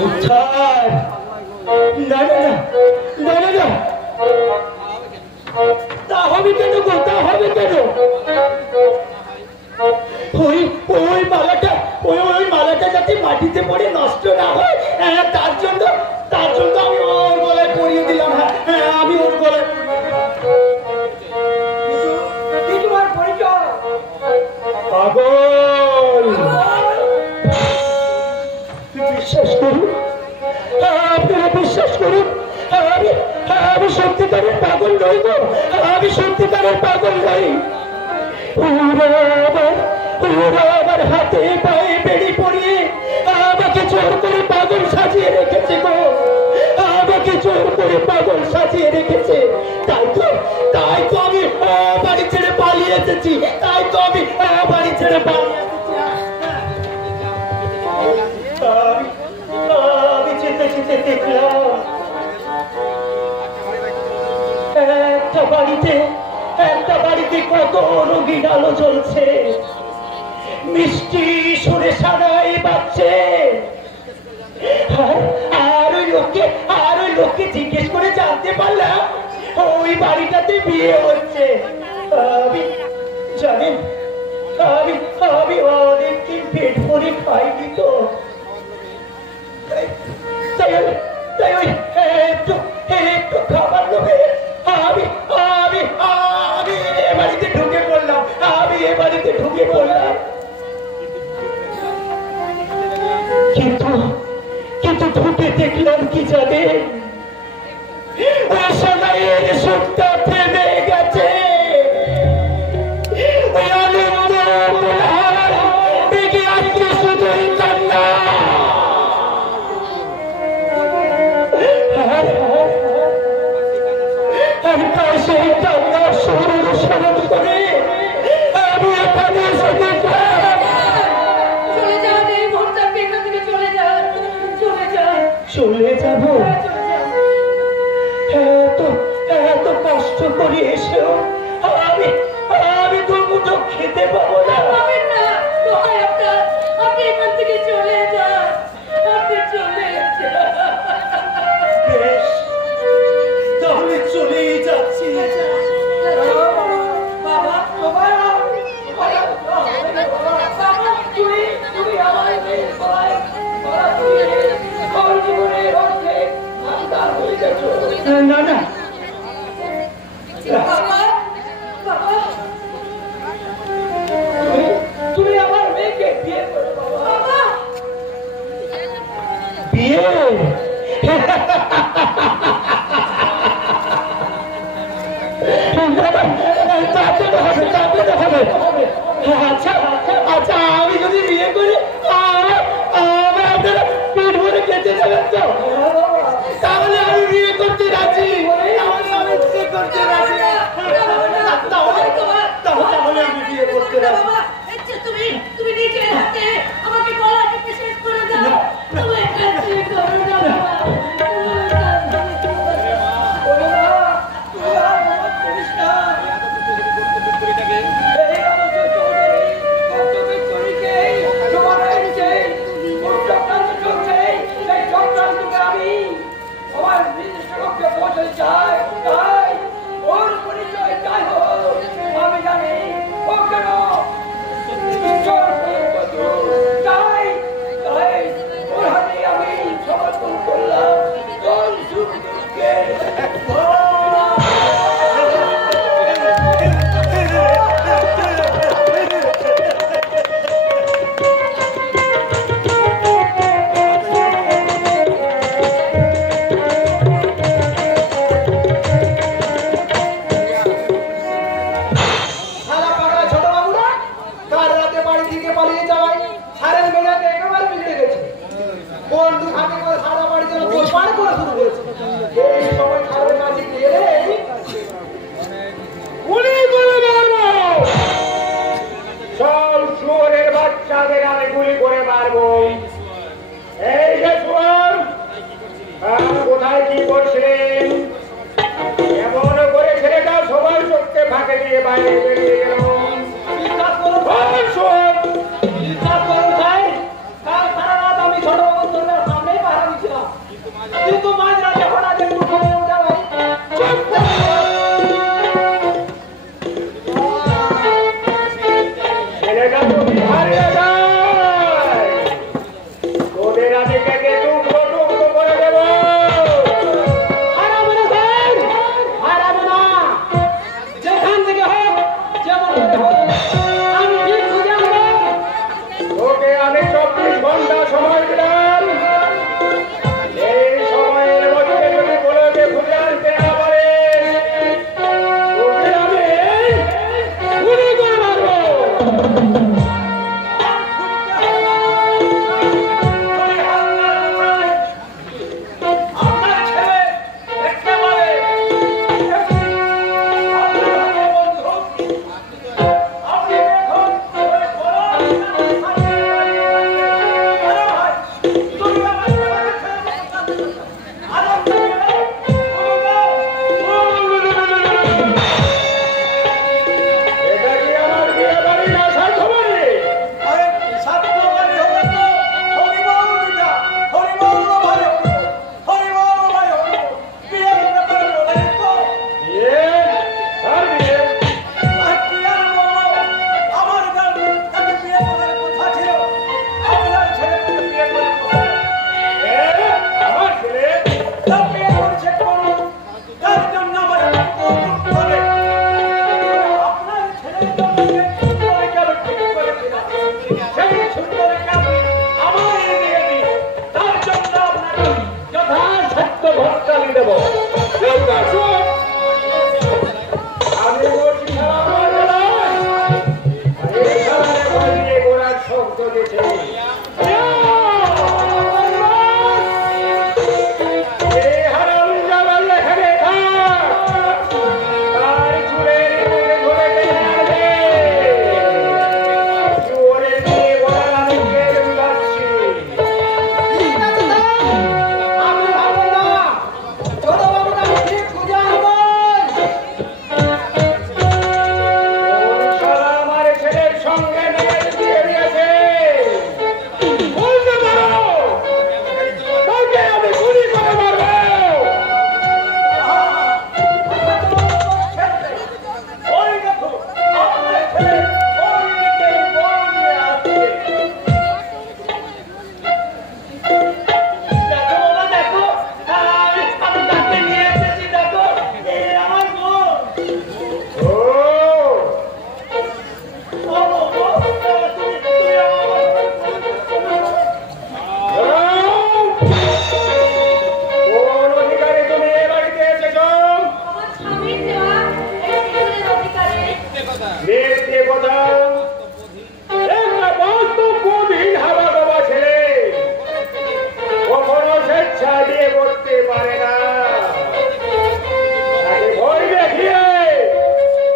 উদ্ধার, না না না না না না, তা হবে কেন গো, তা হবে কেন? ওই ওই মালাটা, ওই মালাটা যাতে মাটিতে পড়ে নষ্ট না হয়, তার জন্য আমি ওর গলায় পরিয়ে দিলাম। হ্যাঁ, আমি ওর গলায়। তোমার পরিচয় পাগল, বিশ্বাস করুন, আপনারা বিশ্বাস করুন, আমি সত্যিকারের পাগল নই গো, আমি সত্যিকারের পাগল নই। ওরা আমার হাতে পায়ে বেড়ি পড়িয়ে আমাকে জোর করে পাগল সাজিয়ে রেখেছে গো, আমাকে জোর করে পাগল সাজিয়ে রেখেছে। তাই তো আমি বাড়ি ছেড়ে পালিয়ে এসেছি, তাই তো আমি বাড়ি ছেড়ে পালিয়ে এসেছি। আমি যেতে যেতে দেখলাম একটা বাড়িতে কত রঙিন আলো জ্বলছে, মিষ্টি সুরে সারাই বাজছে। আর ওই লোককে জিজ্ঞেস করে জানতে পারলাম ওই বাড়িটাতে বিয়ে হচ্ছে। জানেন আমি অনেকদিন পেট ভরে খাইনি তো, তাই ওই একটু খাবার লোভে আমি এ বাড়িতে ঢুকে পড়লাম। কিন্তু ঢুকে দেখলাম কি জানেন, ওই সোনাইয়ের সুখটা থেমে গেছে। ওই আনন্দ বেগে আসছে শুধুই কান্না। সেই কান্নার স্মরণ করে আমি এখানে এসে দেখলাম। চলে যান, এই মুহূর্তে আপনি এখান থেকে চলে যান। চলে যাবো? এত কষ্ট করে এসেও আমি তো মুঠো খেতে পাবো না। পাবেন না, দোহাই আপনার, আপনি এখান থেকে চলে যান, আপনি চলে যান। বেশ, তাহলে চলেই যাচ্ছি। বাবা, তুমি আমার মেয়ে ভাই, আমার জীবনের অর্ধেক আন্দার হয়ে যাচ্ছ। না বাবা, তুমি আমার মেয়েকে বিয়ে করো বাবা। বিয়ে? আচ্ছা, আমি যদি বিয়ে করি আপনারা পেট ভরে খেতে যাবেন তো? তাহলে আমি বিয়ে করতে রাজি। তাহলে আমি বিয়ে করতে রাজি। তুমি নিজের হাতে আমাকে গলা টিপে শেষ করে দাও। তুমি কাছে করো না কোথায় কি করছিলেন? এমন করে ছেলেটা সবার চোখকে ফাঁকে দিয়ে বাইরে বেরিয়ে গেল। আমি ছোট সামনেই পাহারা দিচ্ছিলাম, কিন্তু মাঝরাতে হঠাৎ একটু ছেলেটা তো হারিয়ে যায়। তোদের আজকে টুকরো টুকরো করে দেবো। যেখান থেকে হোক, যেমন আমি ঠিক খুঁজে আনবো। তোকে আমি 24 ঘন্টা সময় দিলাম। এই সময়ের মধ্যে যদি বলতে খুঁজে আনতে না পারিস, তোকে আমি গুলি করে মারবো। দেখতে কথা একটা বাস্তব গভীর হাওয়া বাবা ছেলে কখনো স্বেচ্ছা দিয়ে করতে পারে না, তাকে ভয় দেখিয়ে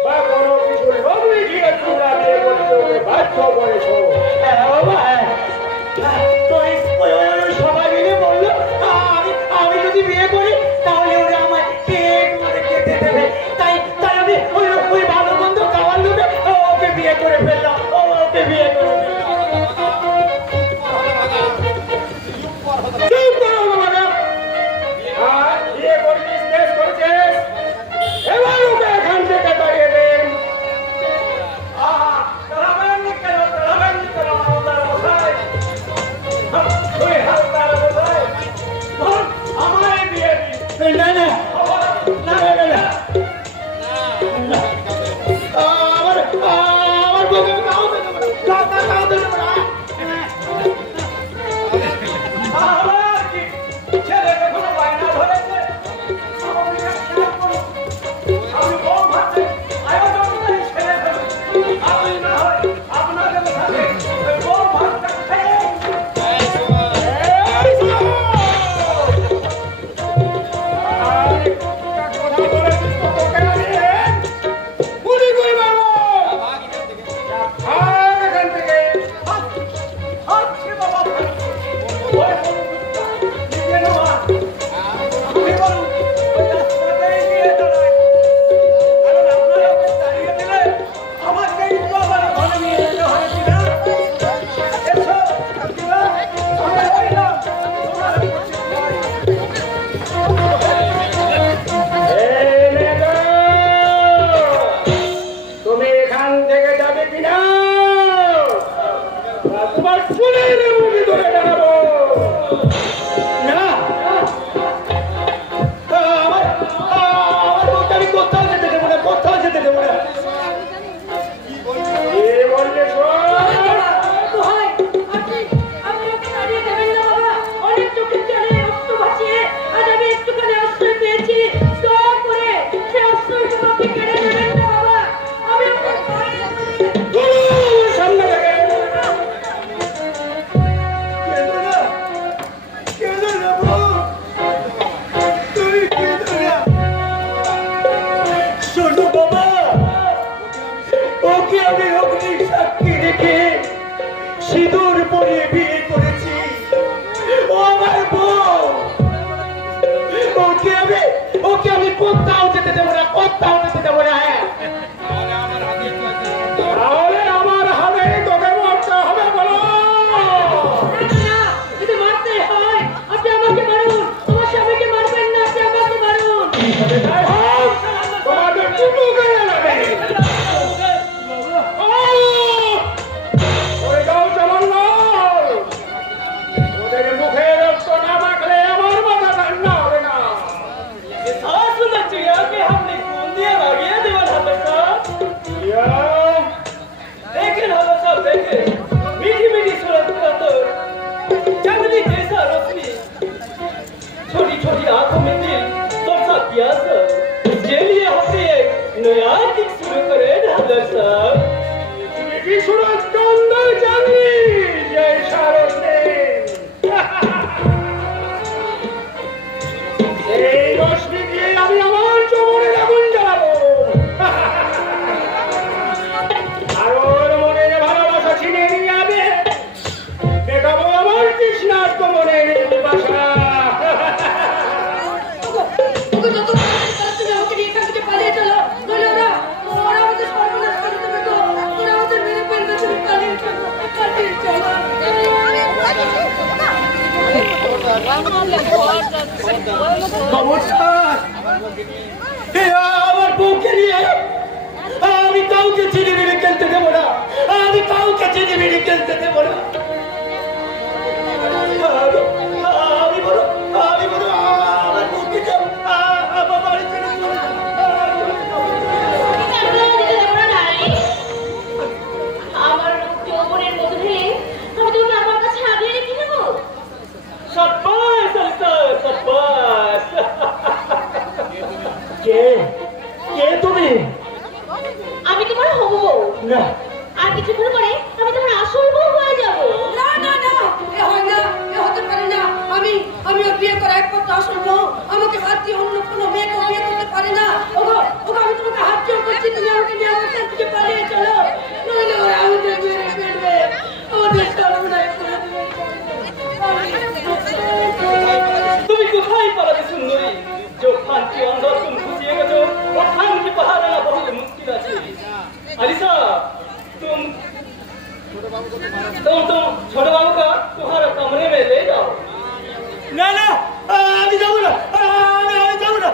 বা কোনো কিছু লোক দেখিয়ে তোমরা বিয়ে করতে ওকে বাধ্য করেছো। সবাই মিলে বললো আমি যদি বিয়ে করি তাহলে ওরা আমায় পেট করে খেতে দেবে, তাই তাই আমি ওই ভালো মন্দ খাওয়ার লোভে ওকে বিয়ে করে ফেললাম, ওকে বিয়ে করে ফেললাম। চুপ করো বাবা, আর বিয়ে করছিস শেষ করছিস, এবার ওকে এখান থেকে তাড়িয়ে দেন। আমায় বিয়ে দিন। না না আমার বউকে খাওয়া দেবো না, খাওয়া দেবো না। আমার কি ছেলে কোনো বায়না ধরেছে? আমি বউ ভাতে আয়োজন করে ছেলে ফেলবো। আপনি না হয় আপনাদের সাথে ওই বউ ভাতটা খেয়ে তুমি এখান থেকে যাবে কিনা? তোমার ফুলের মুখে ধরে দাঁড়াবো না আমার বউকে আমি কোথাও যেতে দেবো না, কোথাও যেতে দেবো না। কে বললে দোহাই, আপনি ওকে তাড়িয়ে দেবেন না বাবা। অনেক চোখের জলে রক্ত ভাসিয়ে আজ আমি একটুখানি আশ্রয় পেয়েছি। দয়া করে সে আশ্রয়টুকু আপনি কেড়ে নেবেন না বাবা। আমি আপনার পায়ে সামনে থেকে শোনো বাবা, ওকে আমি অগ্নি সাক্ষী রেখে সিঁদুর পরিয়ে বিয়ে করেছি, ও আমার বউ। ওকে আমি কোথাও যেতে দেবো না, কোথাও যেতে দেবো না। তাহলে আমার হাতে তোকে মরতে হবে বলো। না, যদি মারতে হয় আপনি আমাকে মারুন, আমার স্বামীকে মারবেন না, আপনি আমাকে মারুন। যাই হোক, তোমাদের দুটো গায়ে লাগে। ওই গাও চলন ওদের মুখে রক্ত না মাখলে আমার মাথা ঠান্ডা হবে না। छोटी छोटी आंखों में दिल बरसा प्यासा, ये लिए हमने एक नया दिख शुरू करे नादर साहब। তুমি কি সুরস্কন্দ জানি যে শারদ এই রশ্মি দিয়ে আমি আমার চমনের আগুন জ্বালাবো। আর ওর মনে ভালোবাসা ছিনে নিয়ে যাবে, দেখাবো আমার কৃষ্ণার মনের ভাষা। ওকে যত তুমি ওকে নিয়ে এখান থেকে পালিয়ে চলো, নইলে ওরা আমাদের সর্বনাশ করে দেবে তো। ওরা আমাদের মেরে ফেলবে, তুমি পালিয়ে চলো, পালিয়ে চলো। আমার বউকে নিয়ে আমি কাউকে চিনি মিনি খেলতে দেবো না, আমি কাউকে চিনি মিনি খেলতে দেবো না। আমি বলো আমার বউকে যাও, আমার বাড়ি ছেড়ে চলে যাও। আমার যৌবনের মধ্যে আমি তোমাকে আমার কাছে আগলে রেখে দেবো। शाबाश अल्ताफ, शाबाश। কে কে তুমি? আমি তোমার হবু বউ। না আর কিছুক্ষণ পরে আমি তোমার আসল বউ হয়ে যাব। না না না, এ হয় না, এ হতে পারে না। আমি ওর বিয়ে করা একমাত্র আসল বউ। আমাকে হাত দিয়ে অন্য কোনো মেয়েকে বিয়ে করতে পারে না। ওগো ওগো, আমি তোমাকে হাত জোড় করছি, তুমি আমাকে নিয়ে আমার কাছ থেকে পালিয়ে চলো, নইলে ওরা আমাদের মেরে ফেলবে, আমাদের সর্বনাশ করে দেবে। তুমি কোথায় পালাবে সুন্দরী? जोखान की अंदर तुम घुसिएगा जो वो खान की बाहर आना बहुत मुश्किल है। अलीसा तुम छोटे बाबू का तुम्हारा कमरे में ले जाओ। না না আমি যাবো না, আমি যাবো না।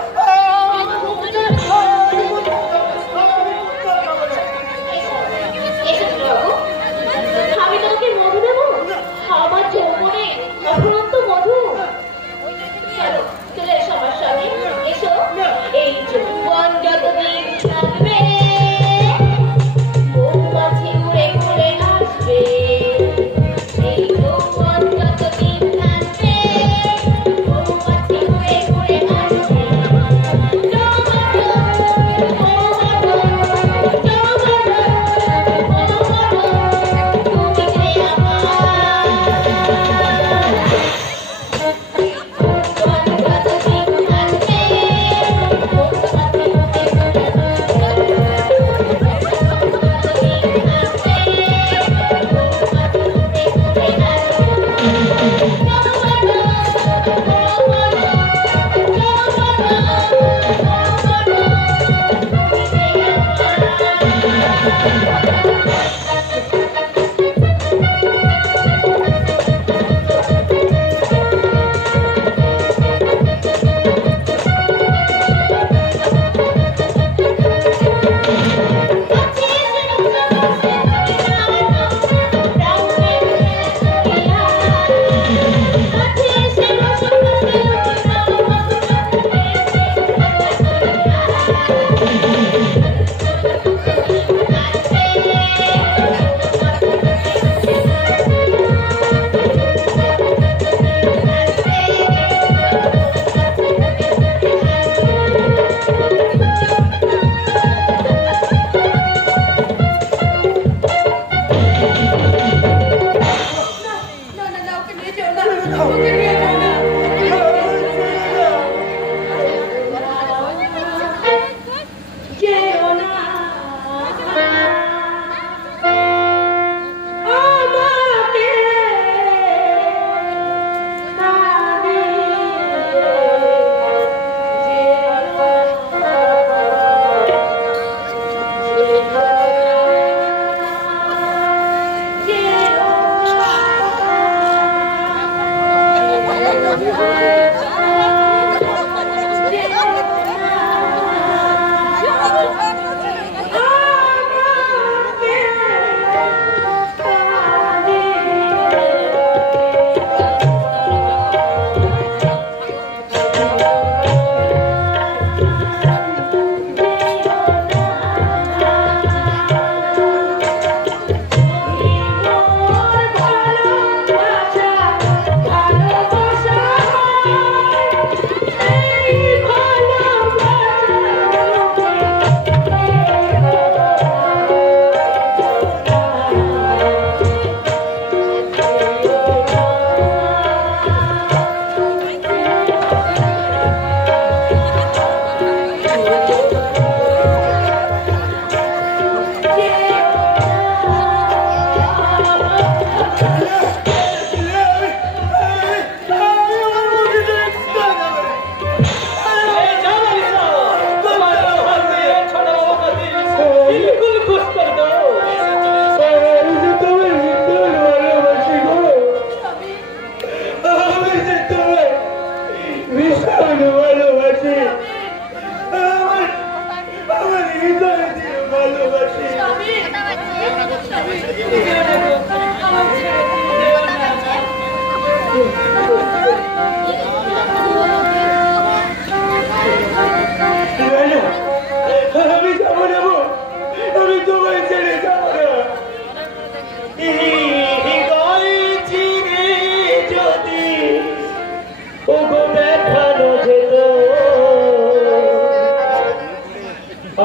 আমি তোমাকে মধু দেবো, আমার যৌবনে অফুরন্ত মধু। চলো চলে এসো আমার সঙ্গে, এসো। এই যৌবন যতদিন থাকবে মৌমাছি উড়ে ঘুরে আসবে। এই যৌবন যতদিন থাকবে মৌমাছি উড়ে ঘুরে আসবে।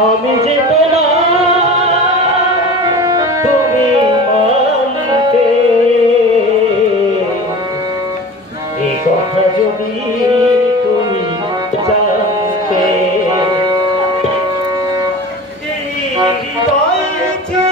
আমি যে তোমার হয়েছে